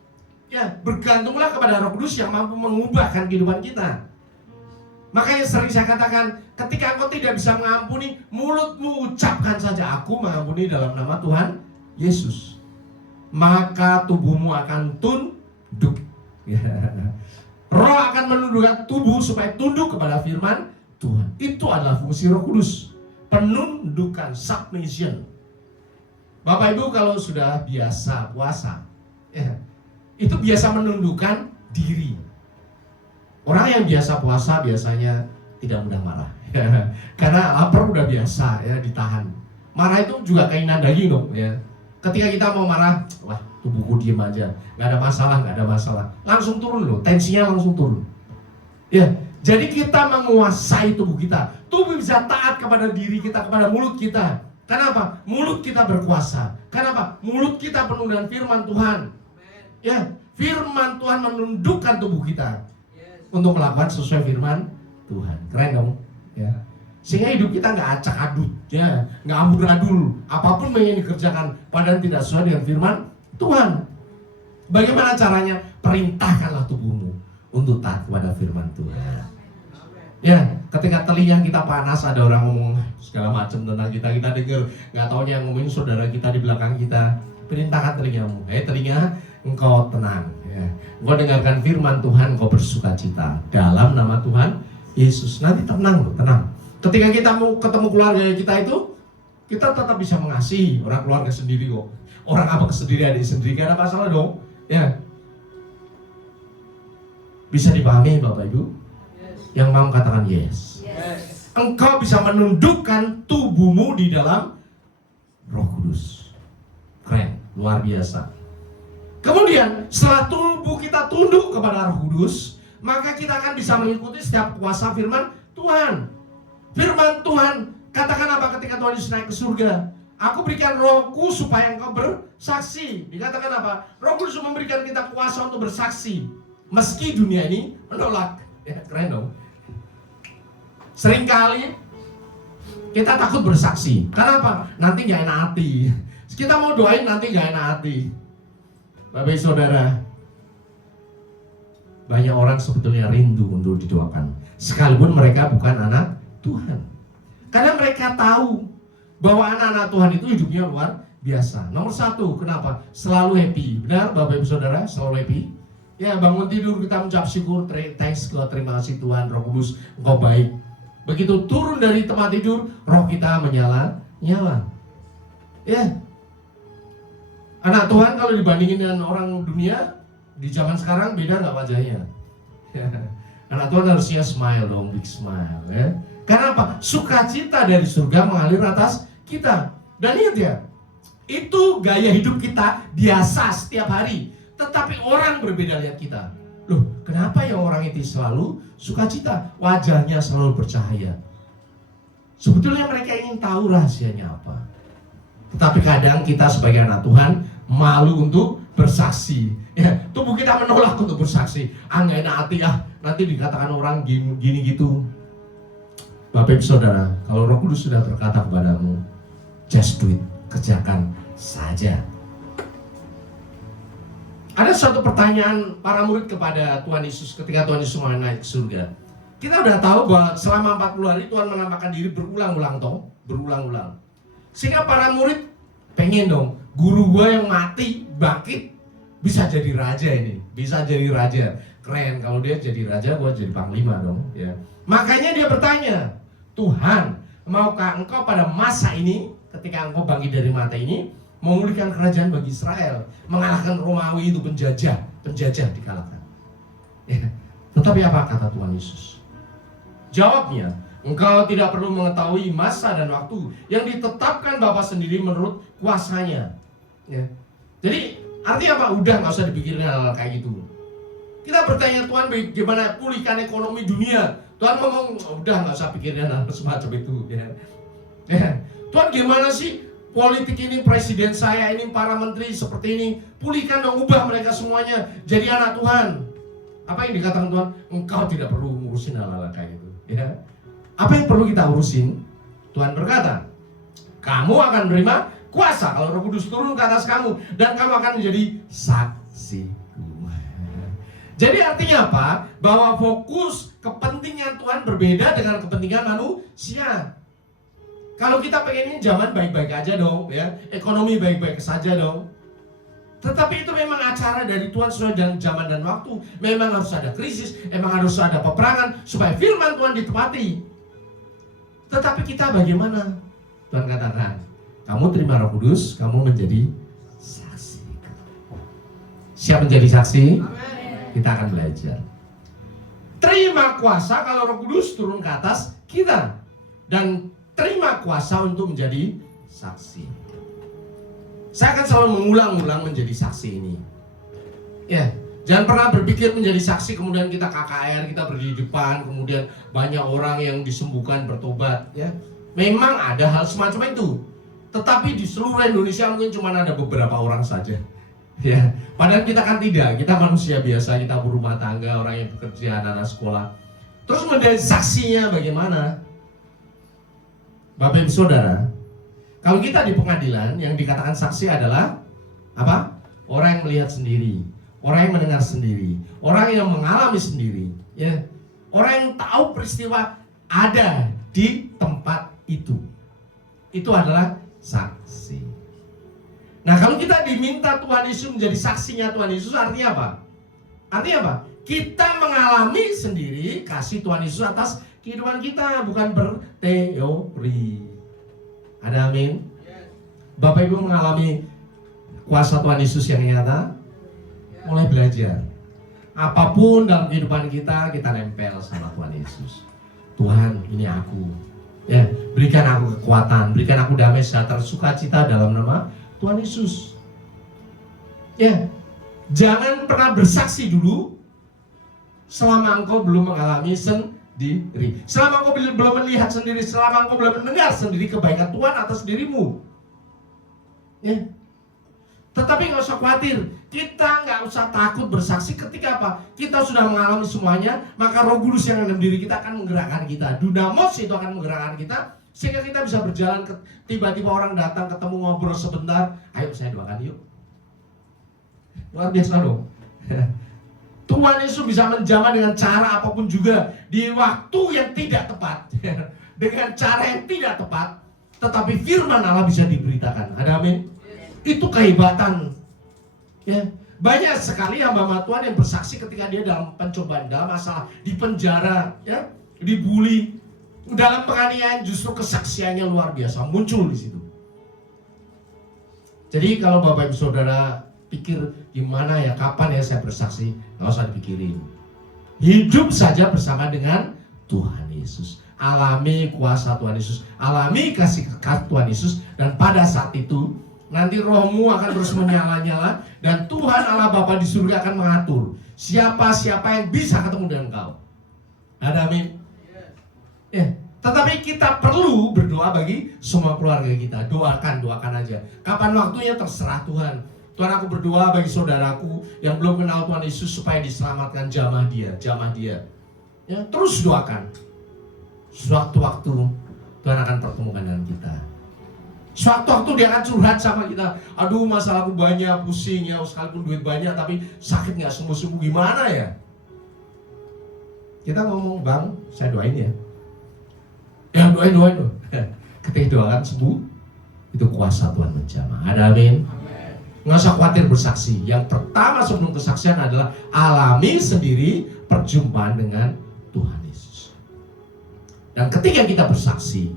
Ya, bergantunglah kepada Roh Kudus yang mampu mengubahkan kehidupan kita. Makanya sering saya katakan, ketika engkau tidak bisa mengampuni, mulutmu ucapkan saja, aku mengampuni dalam nama Tuhan Yesus. Maka tubuhmu akan tunduk. Roh akan menundukkan tubuh supaya tunduk kepada firman Tuhan. Itu adalah fungsi Roh Kudus. Penundukan, submission. Bapak Ibu kalau sudah biasa puasa, ya, itu biasa menundukkan diri. Orang yang biasa puasa biasanya tidak mudah marah. Karena lapar udah biasa ya ditahan. Marah itu juga keinginan daging dong ya. Ketika kita mau marah, wah tubuhku diem aja, nggak ada masalah, langsung turun loh, tensinya langsung turun. Ya, jadi kita menguasai tubuh kita. Tubuh bisa taat kepada diri kita, kepada mulut kita. Kenapa? Mulut kita berkuasa. Kenapa? Mulut kita penuh dengan firman Tuhan. Ya, firman Tuhan menundukkan tubuh kita untuk melakukan sesuai firman Tuhan. Keren dong? Ya. Sehingga hidup kita nggak acak adut, ya, nggak amburadul. Apapun yang dikerjakan, padahal tidak sesuai dengan firman Tuhan. Bagaimana caranya? Perintahkanlah tubuhmu untuk taat kepada firman Tuhan. Ya, ketika telinga kita panas, ada orang ngomong segala macam tentang kita dengar, nggak taunya yang ngomongin saudara kita di belakang kita. Perintahkan telingamu, telinga, engkau tenang. Ya. Engkau dengarkan firman Tuhan, engkau bersukacita dalam nama Tuhan Yesus. Nanti tenang loh, tenang. Ketika kita mau ketemu keluarga kita itu, kita tetap bisa mengasihi orang keluarga sendiri kok. Orang apa sendiri, adik sendiri, gak ada masalah dong. Ya. Bisa dipahami Bapak Ibu? Yang mau katakan yes. Engkau bisa menundukkan tubuhmu di dalam Roh Kudus. Keren, luar biasa. Kemudian setelah tubuh kita tunduk kepada Roh Kudus, maka kita akan bisa mengikuti setiap kuasa firman Tuhan. Firman Tuhan katakan apa ketika Tuhan Yesus naik ke surga? Aku berikan rohku supaya engkau bersaksi. Dikatakan apa? Roh Kudus memberikan kita kuasa untuk bersaksi meski dunia ini menolak. Ya, keren dong. Seringkali kita takut bersaksi. Karena apa? Nanti gak enak hati. Kita mau doain nanti gak enak hati. Bapak saudara, banyak orang sebetulnya rindu untuk didoakan, sekalipun mereka bukan anak Tuhan. Karena mereka tahu bahwa anak-anak Tuhan itu hidupnya luar biasa. Nomor satu, kenapa? Selalu happy. Benar Bapak Ibu Saudara, selalu happy. Ya, bangun tidur kita mengucap syukur, thanks God, terima kasih Tuhan, Roh Kudus, Engkau baik. Begitu turun dari tempat tidur, roh kita menyala. Ya. Anak Tuhan kalau dibandingin dengan orang dunia di zaman sekarang beda nggak wajahnya? Ya. Anak Tuhan harusnya smile dong, big smile. Ya. Karena apa? Sukacita dari surga mengalir atas kita. Dan ingat ya, itu gaya hidup kita biasa setiap hari. Tetapi orang berbeda lihat kita. Loh, kenapa ya orang itu selalu sukacita? Wajahnya selalu bercahaya. Sebetulnya mereka ingin tahu rahasianya apa. Tetapi kadang kita sebagai anak Tuhan malu untuk bersaksi. Ya, tubuh kita menolak untuk bersaksi. Nggak enak hati ya, nanti dikatakan orang gini gitu. Bapak Ibu Saudara, kalau Roh Kudus sudah berkata kepadamu, just do it, kerjakan saja. Ada suatu pertanyaan para murid kepada Tuhan Yesus ketika Tuhan Yesus mau naik ke surga. Kita udah tahu bahwa selama 40 hari Tuhan menampakkan diri berulang-ulang berulang-ulang. Sehingga para murid pengen dong, guru gue yang mati, bangkit, bisa jadi raja ini, bisa jadi raja. Keren, kalau dia jadi raja, gue jadi panglima dong. Ya. Makanya dia bertanya, Tuhan, maukah engkau pada masa ini, ketika engkau bangkit dari mati ini, memulihkan kerajaan bagi Israel, mengalahkan Romawi itu penjajah dikalahkan. Ya. Tetapi apa kata Tuhan Yesus? Jawabnya, engkau tidak perlu mengetahui masa dan waktu yang ditetapkan Bapa sendiri menurut kuasanya. Ya. Jadi artinya apa? Udah nggak usah dipikirin hal kayak gitu. Kita bertanya Tuhan bagaimana pulihkan ekonomi dunia. Tuhan ngomong udah nggak usah pikirin hal semacam itu. Ya. Ya. Tuhan gimana sih politik ini, presiden saya ini, para menteri seperti ini, pulihkan dong, ubah mereka semuanya jadi anak Tuhan. Apa yang dikatakan Tuhan? Engkau tidak perlu ngurusin hal-hal kayak gitu. Ya. Apa yang perlu kita urusin? Tuhan berkata, kamu akan menerima kuasa kalau Roh Kudus turun ke atas kamu, dan kamu akan menjadi saksiku. Jadi artinya apa? Bahwa fokus kepentingan Tuhan berbeda dengan kepentingan manusia. Kalau kita pengennya zaman baik-baik aja dong, ya, ekonomi baik-baik saja dong. Tetapi itu memang acara dari Tuhan sesuai dengan zaman dan waktu. Memang harus ada krisis, memang harus ada peperangan supaya firman Tuhan ditepati. Tetapi kita bagaimana? Tuhan katakan, kamu terima Roh Kudus, kamu menjadi saksi. Siap menjadi saksi? Kita akan belajar. Terima kuasa kalau Roh Kudus turun ke atas kita, dan terima kuasa untuk menjadi saksi. Saya akan selalu mengulang-ulang menjadi saksi ini. Ya, jangan pernah berpikir menjadi saksi kemudian kita KKR, kita berdiri di depan, kemudian banyak orang yang disembuhkan bertobat. Ya, memang ada hal semacam itu. Tetapi di seluruh Indonesia mungkin cuma ada beberapa orang saja. Ya, padahal kita kan tidak, kita manusia biasa, kita berumah tangga, orang yang bekerja, anak-anak sekolah. Terus menjadi saksinya bagaimana? Bapak Ibu Saudara, kalau kita di pengadilan, yang dikatakan saksi adalah apa? Orang yang melihat sendiri, orang yang mendengar sendiri, orang yang mengalami sendiri, ya. Orang yang tahu peristiwa ada di tempat itu. Itu adalah saksi. Nah, kalau kita diminta Tuhan Yesus menjadi saksinya Tuhan Yesus, artinya apa? Artinya apa? Kita mengalami sendiri kasih Tuhan Yesus atas kehidupan kita, bukan berteori. Ada amin? Bapak Ibu mengalami kuasa Tuhan Yesus yang nyata? Mulai belajar. Apapun dalam kehidupan kita nempel sama Tuhan Yesus. Tuhan, ini aku. Ya, berikan aku kekuatan, berikan aku damai sejahtera, sukacita dalam nama Tuhan Yesus. Ya, jangan pernah bersaksi dulu selama engkau belum mengalami sendiri, selama engkau belum melihat sendiri, selama engkau belum mendengar sendiri kebaikan Tuhan atas dirimu. Ya. Tetapi nggak usah khawatir, kita nggak usah takut bersaksi ketika apa? Kita sudah mengalami semuanya, maka Roh Kudus yang ada dalam diri kita akan menggerakkan kita. Dunamos itu akan menggerakkan kita, sehingga kita bisa berjalan, tiba-tiba orang datang ketemu ngobrol sebentar, ayo saya doakan yuk. Luar biasa dong. Tuhan Yesus bisa menjamah dengan cara apapun juga, di waktu yang tidak tepat, dengan cara yang tidak tepat, tetapi firman Allah bisa diberitakan. Ada amin? Itu kehebatan. Ya, banyak sekali hamba Tuhan yang bersaksi ketika dia dalam pencobaan, dalam masalah, di penjara, ya, dibully, dalam penganiayaan, justru kesaksiannya luar biasa muncul di situ. Jadi kalau Bapak Ibu Saudara pikir gimana ya, kapan ya saya bersaksi, nggak usah dipikirin. Hidup saja bersama dengan Tuhan Yesus, alami kuasa Tuhan Yesus, alami kasih Tuhan Yesus, dan pada saat itu nanti rohmu akan terus menyala-nyala, dan Tuhan Allah Bapa di surga akan mengatur siapa-siapa yang bisa ketemu dengan engkau. Ada amin? Ya, tetapi kita perlu berdoa bagi semua keluarga kita. Doakan aja. Kapan waktunya terserah Tuhan. Tuhan, aku berdoa bagi saudaraku yang belum kenal Tuhan Yesus supaya diselamatkan, jamah dia. Ya, terus doakan. Suatu-waktu Tuhan akan pertemukan dengan kita. Suatu-waktu dia akan curhat sama kita. Aduh, masalahku banyak, pusing ya, sekalipun duit banyak tapi sakit nggak sembuh-sembuh, gimana ya? Kita ngomong, bang, saya doain ya. Ya doain. Ketika doakan sembuh, itu kuasa Tuhan menjamah. Ada amin? Nggak usah khawatir bersaksi. Yang pertama sebelum kesaksian adalah alami sendiri perjumpaan dengan Tuhan Yesus. Dan ketika kita bersaksi,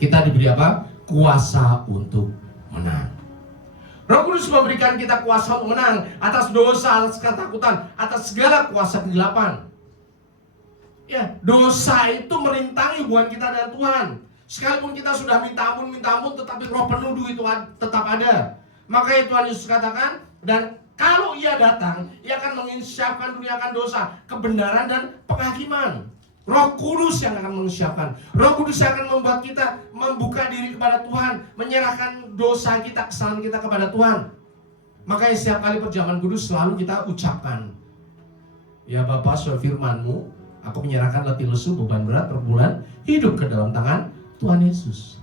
kita diberi apa? Kuasa untuk menang. Roh Kudus memberikan kita kuasa untuk menang atas dosa, atas ketakutan, atas segala kuasa kegelapan. Ya, dosa itu merintangi hubungan kita dengan Tuhan. Sekalipun kita sudah minta ampun, tetapi roh penuduh itu tetap ada. Makanya Tuhan Yesus katakan, dan kalau ia datang, ia akan menginsyafkan dunia akan dosa, kebenaran, dan penghakiman. Roh Kudus yang akan menginsyafkan. Roh Kudus yang akan membuat kita membuka diri kepada Tuhan, menyerahkan dosa kita, kesalahan kita kepada Tuhan. Makanya setiap kali perjamuan kudus selalu kita ucapkan, ya Bapa, sesuai firman-Mu, Aku menyerahkan letih lesu, beban berat, pergumulan hidup ke dalam tangan Tuhan Yesus.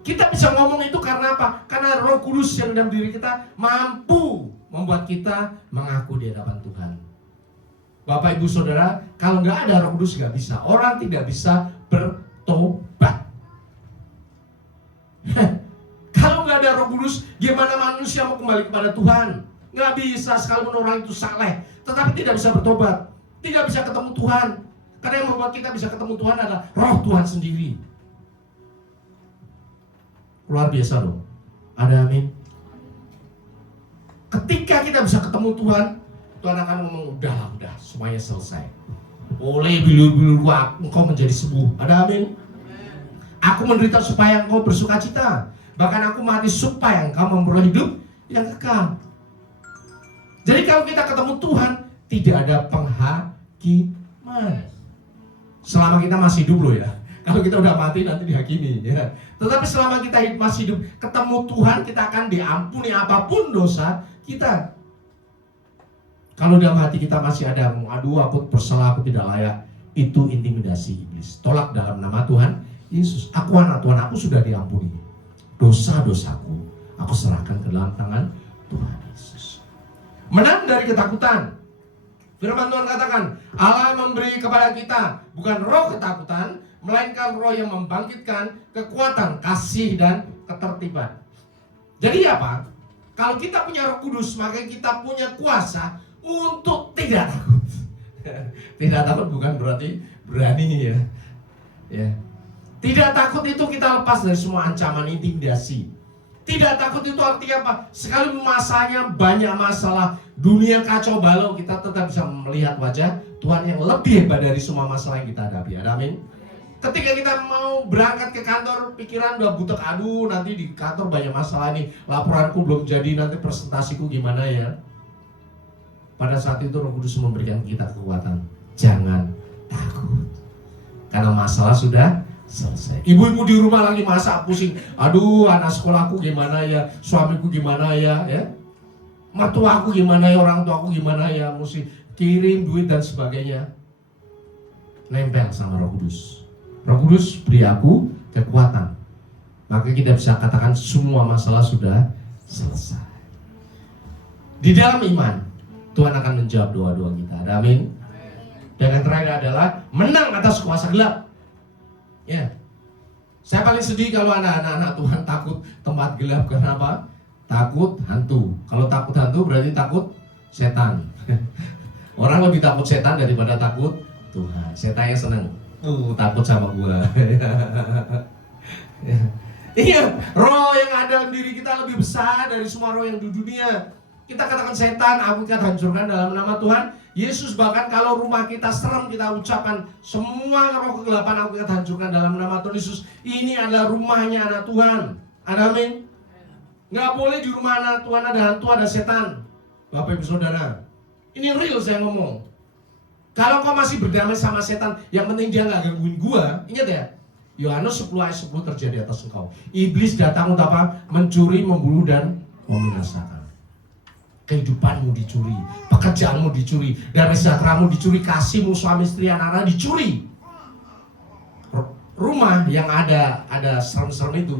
Kita bisa ngomong itu karena apa? Karena Roh Kudus yang dalam diri kita mampu membuat kita mengaku di hadapan Tuhan. Bapak Ibu Saudara, kalau nggak ada Roh Kudus nggak bisa. Orang tidak bisa bertobat. Kalau nggak ada Roh Kudus, gimana manusia mau kembali kepada Tuhan? Nggak bisa, sekalipun orang itu saleh, tetapi tidak bisa bertobat, tidak bisa ketemu Tuhan. Karena yang membuat kita bisa ketemu Tuhan adalah Roh Tuhan sendiri. Luar biasa loh. Ada amin. Ketika kita bisa ketemu Tuhan, Tuhan akan ngomong, udah, semuanya selesai. Oleh bilur-bilurku engkau menjadi sembuh. Ada amin. Aku menderita supaya engkau bersuka cita. Bahkan aku mati supaya engkau memperoleh hidup yang kekal. Jadi kalau kita ketemu Tuhan, tidak ada penghakiman. Selama kita masih hidup loh ya. Kalau kita udah mati nanti dihakimi ya. Tetapi selama kita masih hidup, ketemu Tuhan, kita akan diampuni apapun dosa kita. Kalau dalam hati kita masih ada, aduh aku bersalah, aku tidak layak, itu intimidasi iblis. Tolak dalam nama Tuhan Yesus. Aku anak Tuhan, aku sudah diampuni. Dosa-dosaku aku serahkan ke dalam tangan Tuhan Yesus. Menang dari ketakutan. Firman Tuhan katakan, Allah memberi kepada kita bukan roh ketakutan, melainkan roh yang membangkitkan kekuatan, kasih, dan ketertiban. Jadi apa? Kalau kita punya Roh Kudus, maka kita punya kuasa untuk tidak takut. Tidak takut bukan berarti berani ya. Tidak takut itu kita lepas dari semua ancaman, intimidasi. Tidak takut itu artinya apa? Sekali masanya banyak masalah, dunia kacau balau, kita tetap bisa melihat wajah Tuhan yang lebih hebat dari semua masalah yang kita hadapi. Amin. Ketika kita mau berangkat ke kantor, pikiran udah butek, aduh nanti di kantor banyak masalah nih, laporanku belum jadi, nanti presentasiku gimana ya. Pada saat itu Roh Kudus memberikan kita kekuatan. Jangan takut, karena masalah sudah selesai. Ibu-ibu di rumah lagi masak pusing, aduh anak sekolahku gimana ya, suamiku gimana ya, mertuaku gimana ya, orang tuaku gimana ya, mesti kirim duit dan sebagainya. Nempel sama Roh Kudus. Roh Kudus beri aku kekuatan, maka kita bisa katakan semua masalah sudah selesai. Di dalam iman, Tuhan akan menjawab doa-doa kita. Amin. Dan yang terakhir adalah menang atas kuasa gelap. Ya, saya paling sedih kalau anak-anak Tuhan takut tempat gelap. Kenapa? Takut hantu. Kalau takut hantu berarti takut setan. Orang lebih takut setan daripada takut Tuhan. Setannya senang. Takut sama gua. Iya, roh yang ada dalam diri kita lebih besar dari semua roh yang di dunia. Kita katakan setan, aku akan hancurkan dalam nama Tuhan Yesus. Bahkan kalau rumah kita serem, kita ucapkan semua roh kegelapan aku akan hancurkan dalam nama Tuhan Yesus. Ini adalah rumahnya anak Tuhan. Amin. Nggak boleh di rumah anak Tuhan ada hantu, ada setan. Bapak Ibu Saudara, ini real saya ngomong. Kalau kau masih berdamai sama setan, yang penting dia nggak gangguin gua. Ingat ya, Yohanes 10 ayat 10 terjadi atas engkau. Iblis datang untuk apa? Mencuri, membunuh, dan membinasakan. Kehidupanmu dicuri, pekerjaanmu dicuri, dan sejahteramu dicuri, kasihmu, suami istri, anak-anak dicuri. Rumah yang ada serem-serem itu,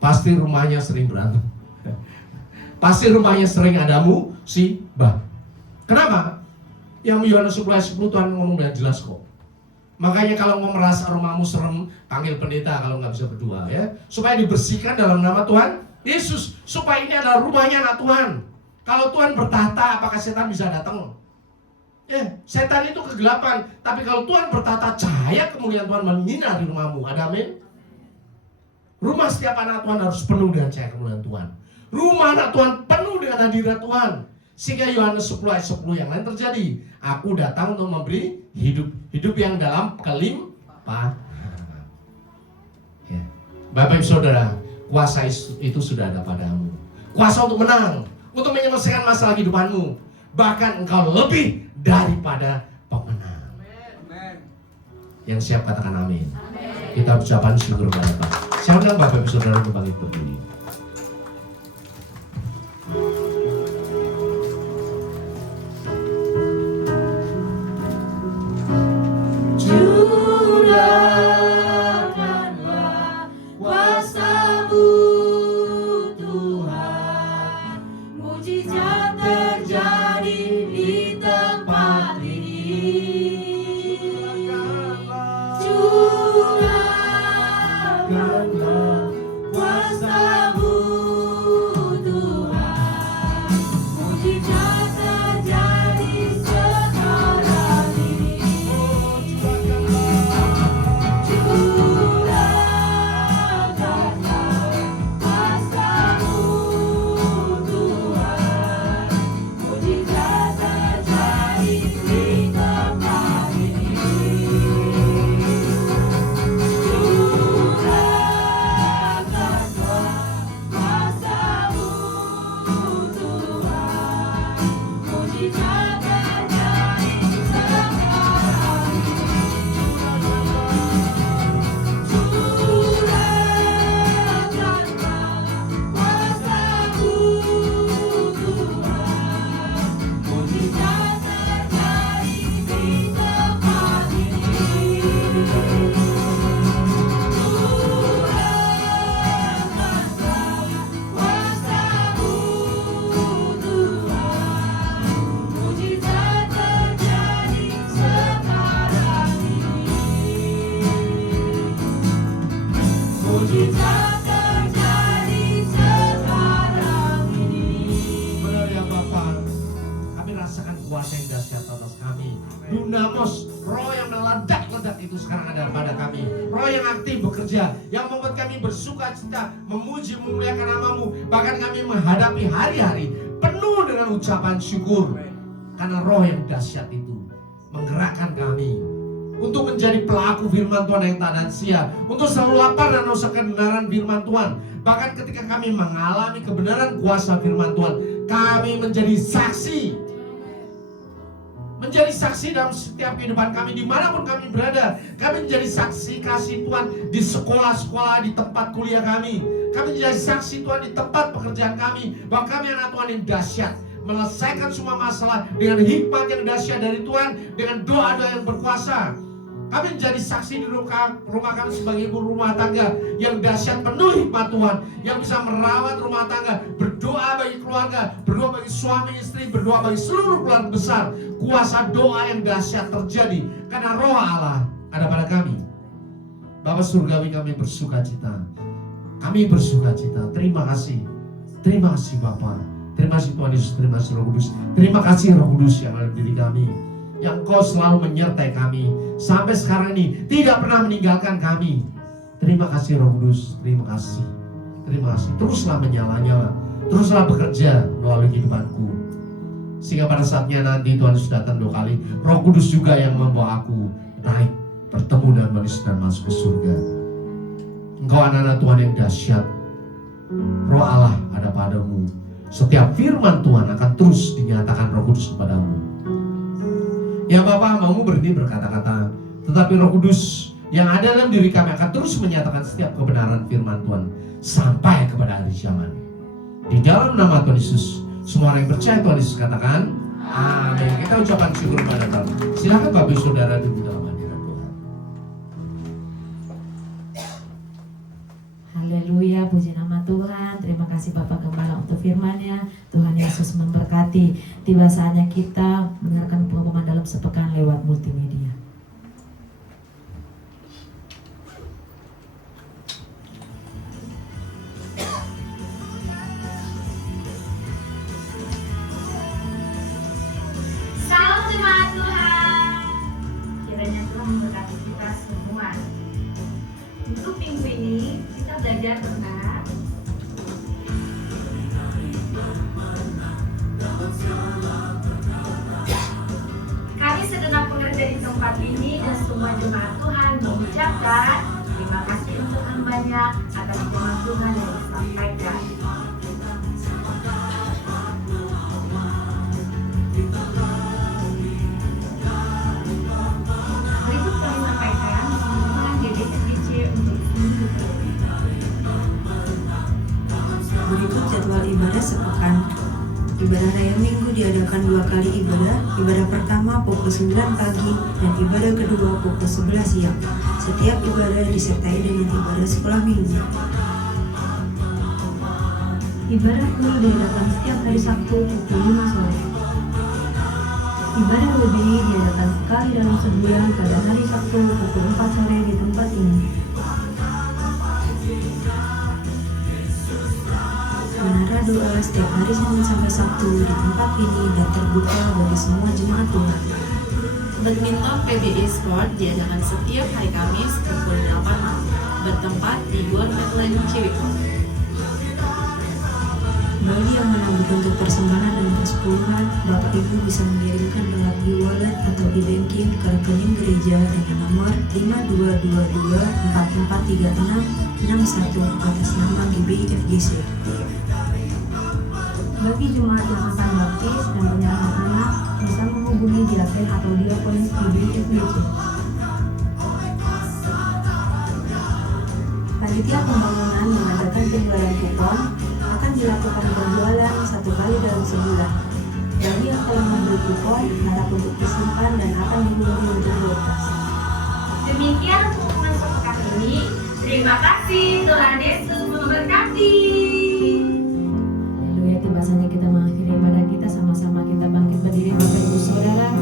pasti rumahnya sering berantem. Pasti rumahnya sering ada musibah. Kenapa? Yang Yohanes 10 ayat 10 Tuhan ngomong dengan jelas kok. Makanya kalau mau merasa rumahmu serem, panggil pendeta kalau nggak bisa berdua ya, supaya dibersihkan dalam nama Tuhan Yesus, supaya ini adalah rumahnya anak Tuhan. Kalau Tuhan bertahta, apakah setan bisa datang? Setan itu kegelapan, tapi kalau Tuhan bertahta, cahaya kemuliaan Tuhan menyinari rumahmu. Ada amin? Rumah setiap anak Tuhan harus penuh dengan cahaya kemuliaan Tuhan. Rumah anak Tuhan penuh dengan hadirat Tuhan. Sehingga Yohanes 10 ayat 10 yang lain terjadi. Aku datang untuk memberi hidup yang dalam kelimpahan. Ya. Bapak Ibu Saudara, kuasa itu sudah ada padamu. Kuasa untuk menang, untuk menyelesaikan masalah kehidupanmu. Bahkan engkau lebih daripada pemenang. Yang siap katakan amin. Kita ucapkan syukur kepada Tuhan. Saya undang Bapak Ibu Saudara untuk bangkit berdiri. yang aktif bekerja, yang membuat kami bersuka cita, memuji, memuliakan nama-Mu. Bahkan kami menghadapi hari-hari penuh dengan ucapan syukur. Karena roh yang dahsyat itu menggerakkan kami untuk menjadi pelaku firman Tuhan yang tak sia, untuk selalu lapar dan haus kebenaran firman Tuhan. Bahkan ketika kami mengalami kebenaran kuasa firman Tuhan, kami menjadi saksi. Menjadi saksi dalam setiap kehidupan kami, dimanapun kami berada. Kami menjadi saksi kasih Tuhan di sekolah-sekolah, di tempat kuliah kami. Kami menjadi saksi Tuhan di tempat pekerjaan kami, bahwa kami anak Tuhan yang dahsyat, menyelesaikan semua masalah dengan hikmat yang dahsyat dari Tuhan, dengan doa-doa yang berkuasa. Kami menjadi saksi di rumah kami sebagai ibu rumah tangga yang dahsyat, penuh hikmat Tuhan, yang bisa merawat rumah tangga, berdoa bagi keluarga, berdoa bagi suami istri, berdoa bagi seluruh keluarga besar. Kuasa doa yang dahsyat terjadi karena roh Allah ada pada kami. Bapa surgawi, kami bersuka cita. Kami bersuka cita. Terima kasih. Terima kasih Bapa. Terima kasih Tuhan Yesus. Terima kasih Roh Kudus. Terima kasih Roh Kudus yang ada di diri kami, yang Kau selalu menyertai kami sampai sekarang ini, tidak pernah meninggalkan kami. Terima kasih Roh Kudus. Terima kasih. Terima kasih. Teruslah menyala-nyala, teruslah bekerja melalui kehidupanku, sehingga pada saatnya nanti Tuhan Yesus datang 2 kali, Roh Kudus juga yang membawa aku naik, bertemu dengan manusia dan masuk ke surga. Engkau anak-anak Tuhan yang dahsyat. Roh Allah ada padamu. Setiap firman Tuhan akan terus dinyatakan Roh Kudus kepadamu. Ya Bapa, mau berhenti berkata-kata, tetapi Roh Kudus yang ada dalam diri kami akan terus menyatakan setiap kebenaran firman Tuhan sampai kepada akhir zaman. Di dalam nama Tuhan Yesus, semua orang yang percaya Tuhan Yesus katakan amin. Kita ucapkan syukur kepada Tuhan. Silakan Bapak Saudara duduk dalam hadirat Tuhan. Haleluya, puji nama Tuhan. Terima kasih Bapak Gembala untuk firman-Nya. Tuhan Yesus memberkati. Tiba saatnya kita mendengarkan pengumuman dalam sepekan lewat multimedia. Salam jemaat Tuhan. Kiranya Tuhan memberkati kita semua. Untuk minggu ini kita belajar tentang kami segenap pekerja di tempat ini dan semua jemaat Tuhan mengucapkan terima kasih untuk hambanya atas firman Tuhan yang disampaikan. Berikut kami sampaikan pengumuman GBSDC untuk minggu ini. Berikut jadwal ibadah sepekan. Ibadah raya minggu diadakan 2 kali ibadah. Ibadah pertama pukul 9 pagi dan ibadah kedua pukul 11 siang. Setiap ibadah disertai dengan ibadah sekolah minggu. Ibadah full diadakan setiap hari Sabtu pukul 5 sore. Ibadah lebih diadakan sekali dalam sebulan pada hari Sabtu pukul 4 sore di tempat ini. Menara doa setiap hari Senin sampai Sabtu di tempat ini dan terbuka bagi semua jemaat Tuhan. Badminton PBI Sport diadakan setiap hari Kamis pukul 8 malam, bertempat di Gor Medland Ciwidey. Bagi yang menabur untuk persembahan dan persepuluhan, Bapak Ibu bisa mengirimkan lewat e-wallet atau e-banking ke rekening gereja dengan nomor 5222443661 atas nama GBI FGC. Bagi jemaat yang akan baptis dan penyerahan anak bisa menghubungi diaken atau diakonis GBI FGC. Panitia pembangunan mengadakan penjualan kupon akan dilakukan penjualan 1 kali dalam sebulan. Bagi yang telah membeli kupon, harap untuk disimpan dan akan dihubungi untuk dioperasi. Demikian pengumuman sepekan ini. Terima kasih, Tuhan Yesus memberkati. Haleluya, tiba saatnya kita mengakhiri ibadah kita. Sama-sama kita bangkit berdiri Bapak Ibu Saudara.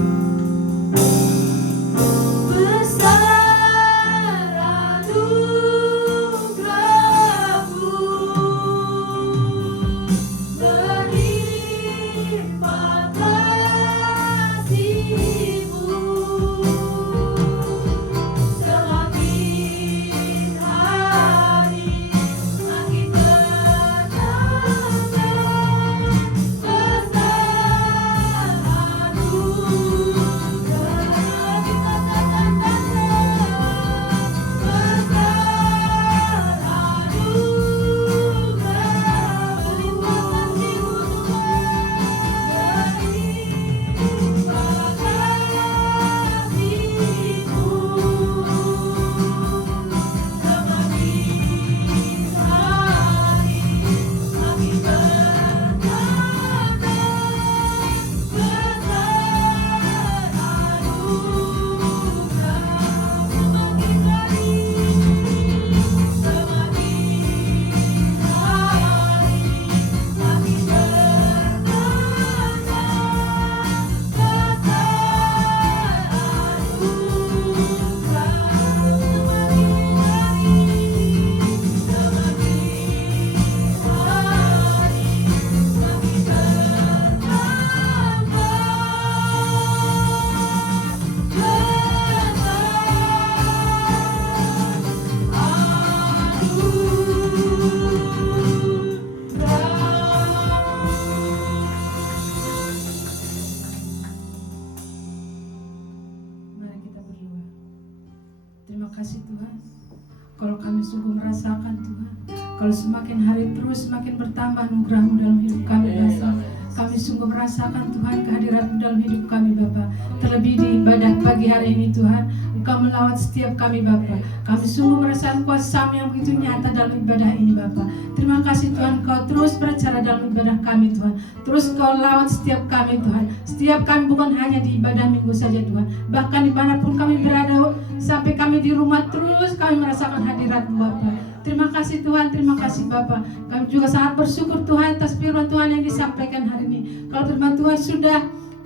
sungguh merasakan Tuhan, kalau semakin hari terus semakin bertambah anugerah-Mu dalam hidup kami Bapa. Kami sungguh merasakan Tuhan kehadirat-Mu dalam hidup kami Bapa. Terlebih di ibadah pagi hari ini Tuhan, Engkau melawat setiap kami Bapa. Kami sungguh merasakan kuasa-Mu yang begitu nyata dalam ibadah ini Bapa. Terima kasih Tuhan, Engkau terus berbicara dalam ibadah kami Tuhan. Terus Engkau lawat setiap kami Tuhan. Setiap kami bukan hanya di ibadah minggu saja Tuhan, bahkan dimanapun kami berada, sampai kami di rumah terus kami merasakan hadirat-Mu Bapa. Terima kasih Tuhan, terima kasih Bapa. Kami juga sangat bersyukur Tuhan atas firman Tuhan yang disampaikan hari ini. Kalau firman Tuhan sudah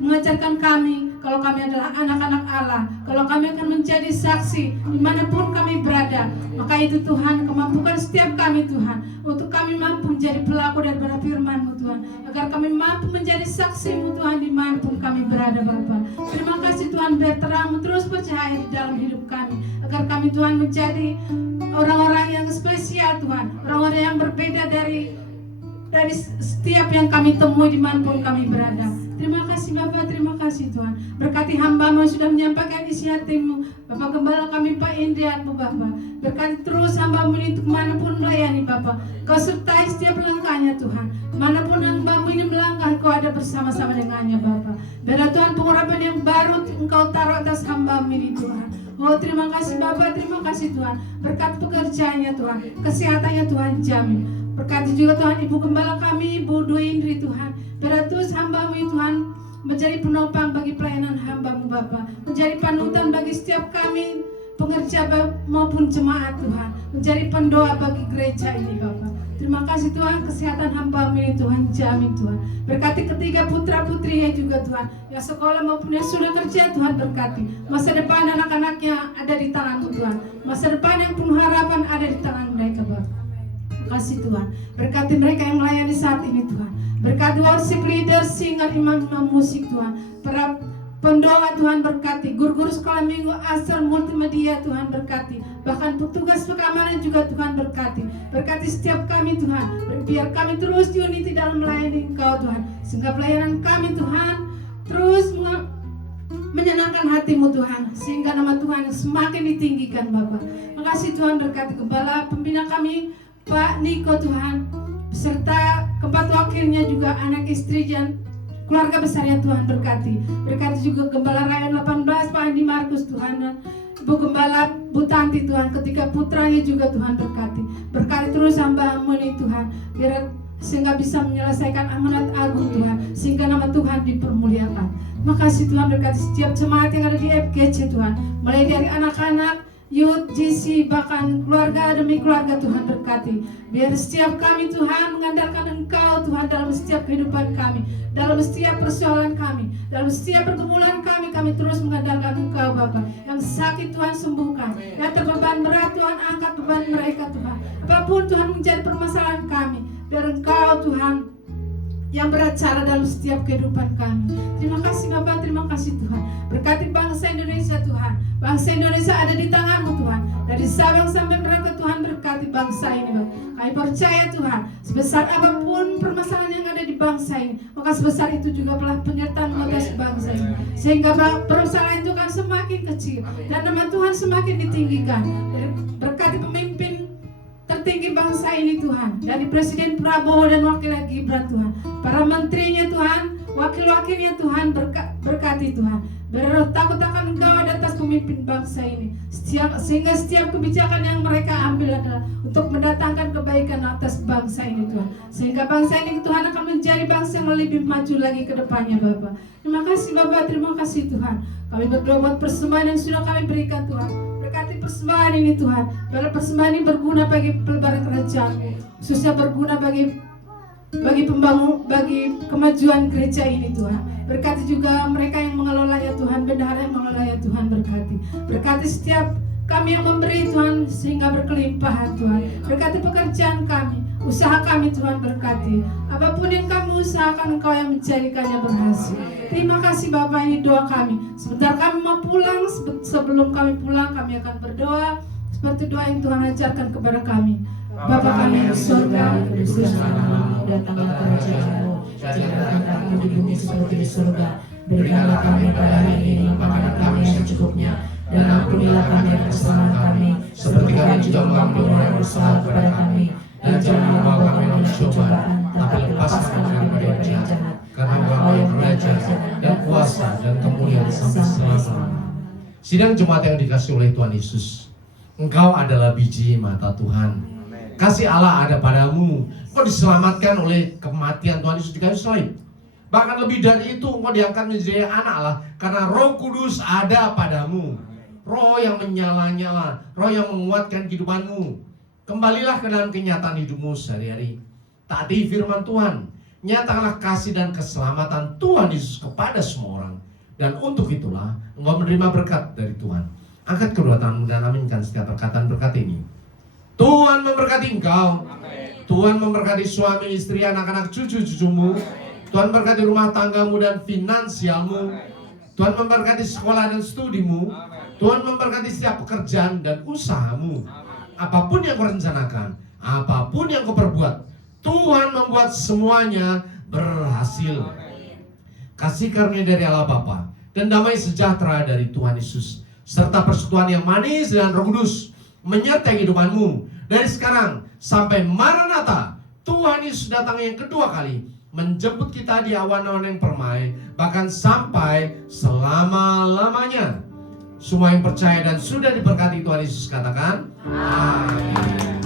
mengajarkan kami, kalau kami adalah anak-anak Allah, kalau kami akan menjadi saksi dimanapun kami berada, maka itu Tuhan kemampukan setiap kami Tuhan, untuk kami mampu menjadi pelaku daripada firman-Mu Tuhan, agar kami mampu menjadi saksi-Mu Tuhan dimanapun kami berada Bapa. Terima kasih Tuhan, biar terang-Mu terus bercahaya di dalam hidup kami, agar kami Tuhan menjadi orang-orang yang spesial Tuhan, orang-orang yang berbeda dari setiap yang kami temui dimanapun kami berada. Terima kasih Bapak, terima kasih Tuhan. Berkati hamba-Mu yang sudah menyampaikan isi hati-Mu, Bapak Gembala kami Pak Indriatmu Bapak. Berkati terus hamba-Mu ini untuk manapun melayani Bapak. Kau sertai setiap langkahnya Tuhan. Manapun hamba-Mu ini melangkah, Kau ada bersama-sama dengannya Bapak. Biarlah Tuhan pengurapan yang baru Engkau taruh atas hamba-Mu ini Tuhan. Oh terima kasih Bapak, terima kasih Tuhan. Berkat pekerjaannya Tuhan, kesehatannya Tuhan jamin. Berkati juga Tuhan Ibu Gembala kami, Ibu Dwi Indri Tuhan. Biarlah terus hamba-Mu Tuhan menjadi penopang bagi pelayanan hamba-Mu Bapa, menjadi panutan bagi setiap kami pengerja maupun jemaat Tuhan, menjadi pendoa bagi gereja ini Bapa. Terima kasih Tuhan, kesehatan hamba-Mu ini Tuhan jamin Tuhan. Berkati ketiga putra-putrinya juga Tuhan, yang sekolah maupun yang sudah kerja Tuhan berkati. Masa depan anak-anaknya ada di tangan-Mu Tuhan, masa depan yang penuh harapan ada di tangan mereka Bapa. Terima kasih Tuhan, berkati mereka yang melayani saat ini Tuhan. Berkati worship leader, singer, imam-imam musik Tuhan, para pendoa Tuhan berkati, guru-guru sekolah minggu, asal multimedia Tuhan berkati, bahkan petugas keamanan juga Tuhan berkati. Berkati setiap kami Tuhan, biar kami terus unity dalam melayani Engkau Tuhan, sehingga pelayanan kami Tuhan terus menyenangkan hati-Mu Tuhan, sehingga nama Tuhan semakin ditinggikan Bapa. Terima kasih Tuhan, berkati kepala pembina kami Pak Niko Tuhan, beserta keempat wakilnya juga anak istri dan keluarga besarnya Tuhan berkati. Berkati juga Gembala Rayon 18 Pak Andi Markus Tuhan, dan Ibu Gembala Bu Tanti Tuhan, ketiga putranya juga Tuhan berkati. Berkati terus hamba-Mu ini Tuhan, biar sehingga bisa menyelesaikan amanat agung Tuhan, sehingga nama Tuhan dipermuliakan. Terima kasih Tuhan, berkati setiap jemaat yang ada di FGC Tuhan, mulai dari anak-anak, youth, GC, bahkan keluarga demi keluarga Tuhan berkati. Biar setiap kami Tuhan mengandalkan Engkau Tuhan dalam setiap kehidupan kami, dalam setiap persoalan kami, dalam setiap pergumulan kami terus mengandalkan Engkau Bapa. Yang sakit Tuhan sembuhkan, yang terbeban berat Tuhan angkat beban mereka Tuhan. Apapun Tuhan menjadi permasalahan kami, biar Engkau Tuhan yang beracara dalam setiap kehidupan kami. Terima kasih Bapak, terima kasih Tuhan. Berkati bangsa Indonesia Tuhan. Bangsa Indonesia ada di tangan-Mu Tuhan. Dari Sabang sampai Merauke Tuhan berkati bangsa ini Bapak. Kami percaya Tuhan, sebesar apapun permasalahan yang ada di bangsa ini, maka sebesar itu juga telah penyertaan atas bangsa ini. Sehingga permasalahan itu akan semakin kecil dan nama Tuhan semakin ditinggikan. Berkati pemimpin tertinggi bangsa ini Tuhan, dari Presiden Prabowo dan Wakilnya Gibran Tuhan, para menterinya Tuhan, wakil-wakilnya Tuhan, berkati Tuhan. Berroh takut akan Engkau ada atas pemimpin bangsa ini, sehingga setiap kebijakan yang mereka ambil adalah untuk mendatangkan kebaikan atas bangsa ini Tuhan, sehingga bangsa ini Tuhan akan menjadi bangsa yang lebih maju lagi ke depannya Bapak. Terima kasih Bapak, terima kasih Tuhan. Kami berdoa buat persembahan yang sudah kami berikan Tuhan. Berkati persembahan ini Tuhan, biar persembahan ini berguna bagi pelebaran kerajaan-Mu, khususnya berguna bagi pembangun, bagi kemajuan gereja ini Tuhan. Berkati juga mereka yang mengelolanya Tuhan, bendahara yang mengelolanya Tuhan berkati. Berkati setiap kami yang memberi Tuhan sehingga berkelimpahan Tuhan. Berkati pekerjaan kami, usaha kami Tuhan berkati. Apapun yang kami usahakan Engkau yang menjadikannya berhasil. Terima kasih Bapak, ini doa kami. Sebentar kami mau pulang, sebelum kami pulang kami akan berdoa seperti doa yang Tuhan ajarkan kepada kami. Bapa kami yang di surga, kuduskanlah namamu, datanglah kerajaan-Mu, jadilah kehendakmu di bumi seperti di surga. Berikanlah kami pada hari ini makanan kami yang secukupnya, dan ampunilah kami akan kesalahan kami, seperti kami juga mengampuni orang yang bersalah kepada kami. Dan jangan membawa kami dalam cobaan, tapi lepaskan kami dari yang jahat. Karena Engkau yang kerajaan dan kuasa dan kemuliaan sampai selama-lamanya. Sidang jemaat yang dikasih oleh Tuhan Yesus, Engkau adalah biji mata Tuhan. Kasih Allah ada padamu. Engkau diselamatkan oleh kematian Tuhan Yesus di kayu salib. Bahkan lebih dari itu, engkau diangkat menjadi anak Allah karena Roh Kudus ada padamu. Roh yang menyala-nyala, roh yang menguatkan kehidupanmu. Kembalilah ke dalam kenyataan hidupmu sehari-hari. Taati firman Tuhan. Nyatakanlah kasih dan keselamatan Tuhan Yesus kepada semua orang. Dan untuk itulah engkau menerima berkat dari Tuhan. Angkat kedua tanganmu dan aminkan setiap perkataan berkat ini. Tuhan memberkati engkau. Tuhan memberkati suami, istri, anak-anak, cucu-cucumu. Tuhan memberkati rumah tanggamu dan finansialmu. Tuhan memberkati sekolah dan studimu. Tuhan memberkati setiap pekerjaan dan usahamu. Apapun yang kau rencanakan, apapun yang kau perbuat, Tuhan membuat semuanya berhasil. Kasih karunia dari Allah Bapa dan damai sejahtera dari Tuhan Yesus serta persekutuan yang manis dan Roh Kudus menyertai kehidupanmu dari sekarang sampai Maranatha. Tuhan Yesus datang yang kedua kali menjemput kita di awan-awan yang permai, bahkan sampai selama-lamanya. Semua yang percaya dan sudah diberkati Tuhan Yesus katakan amin.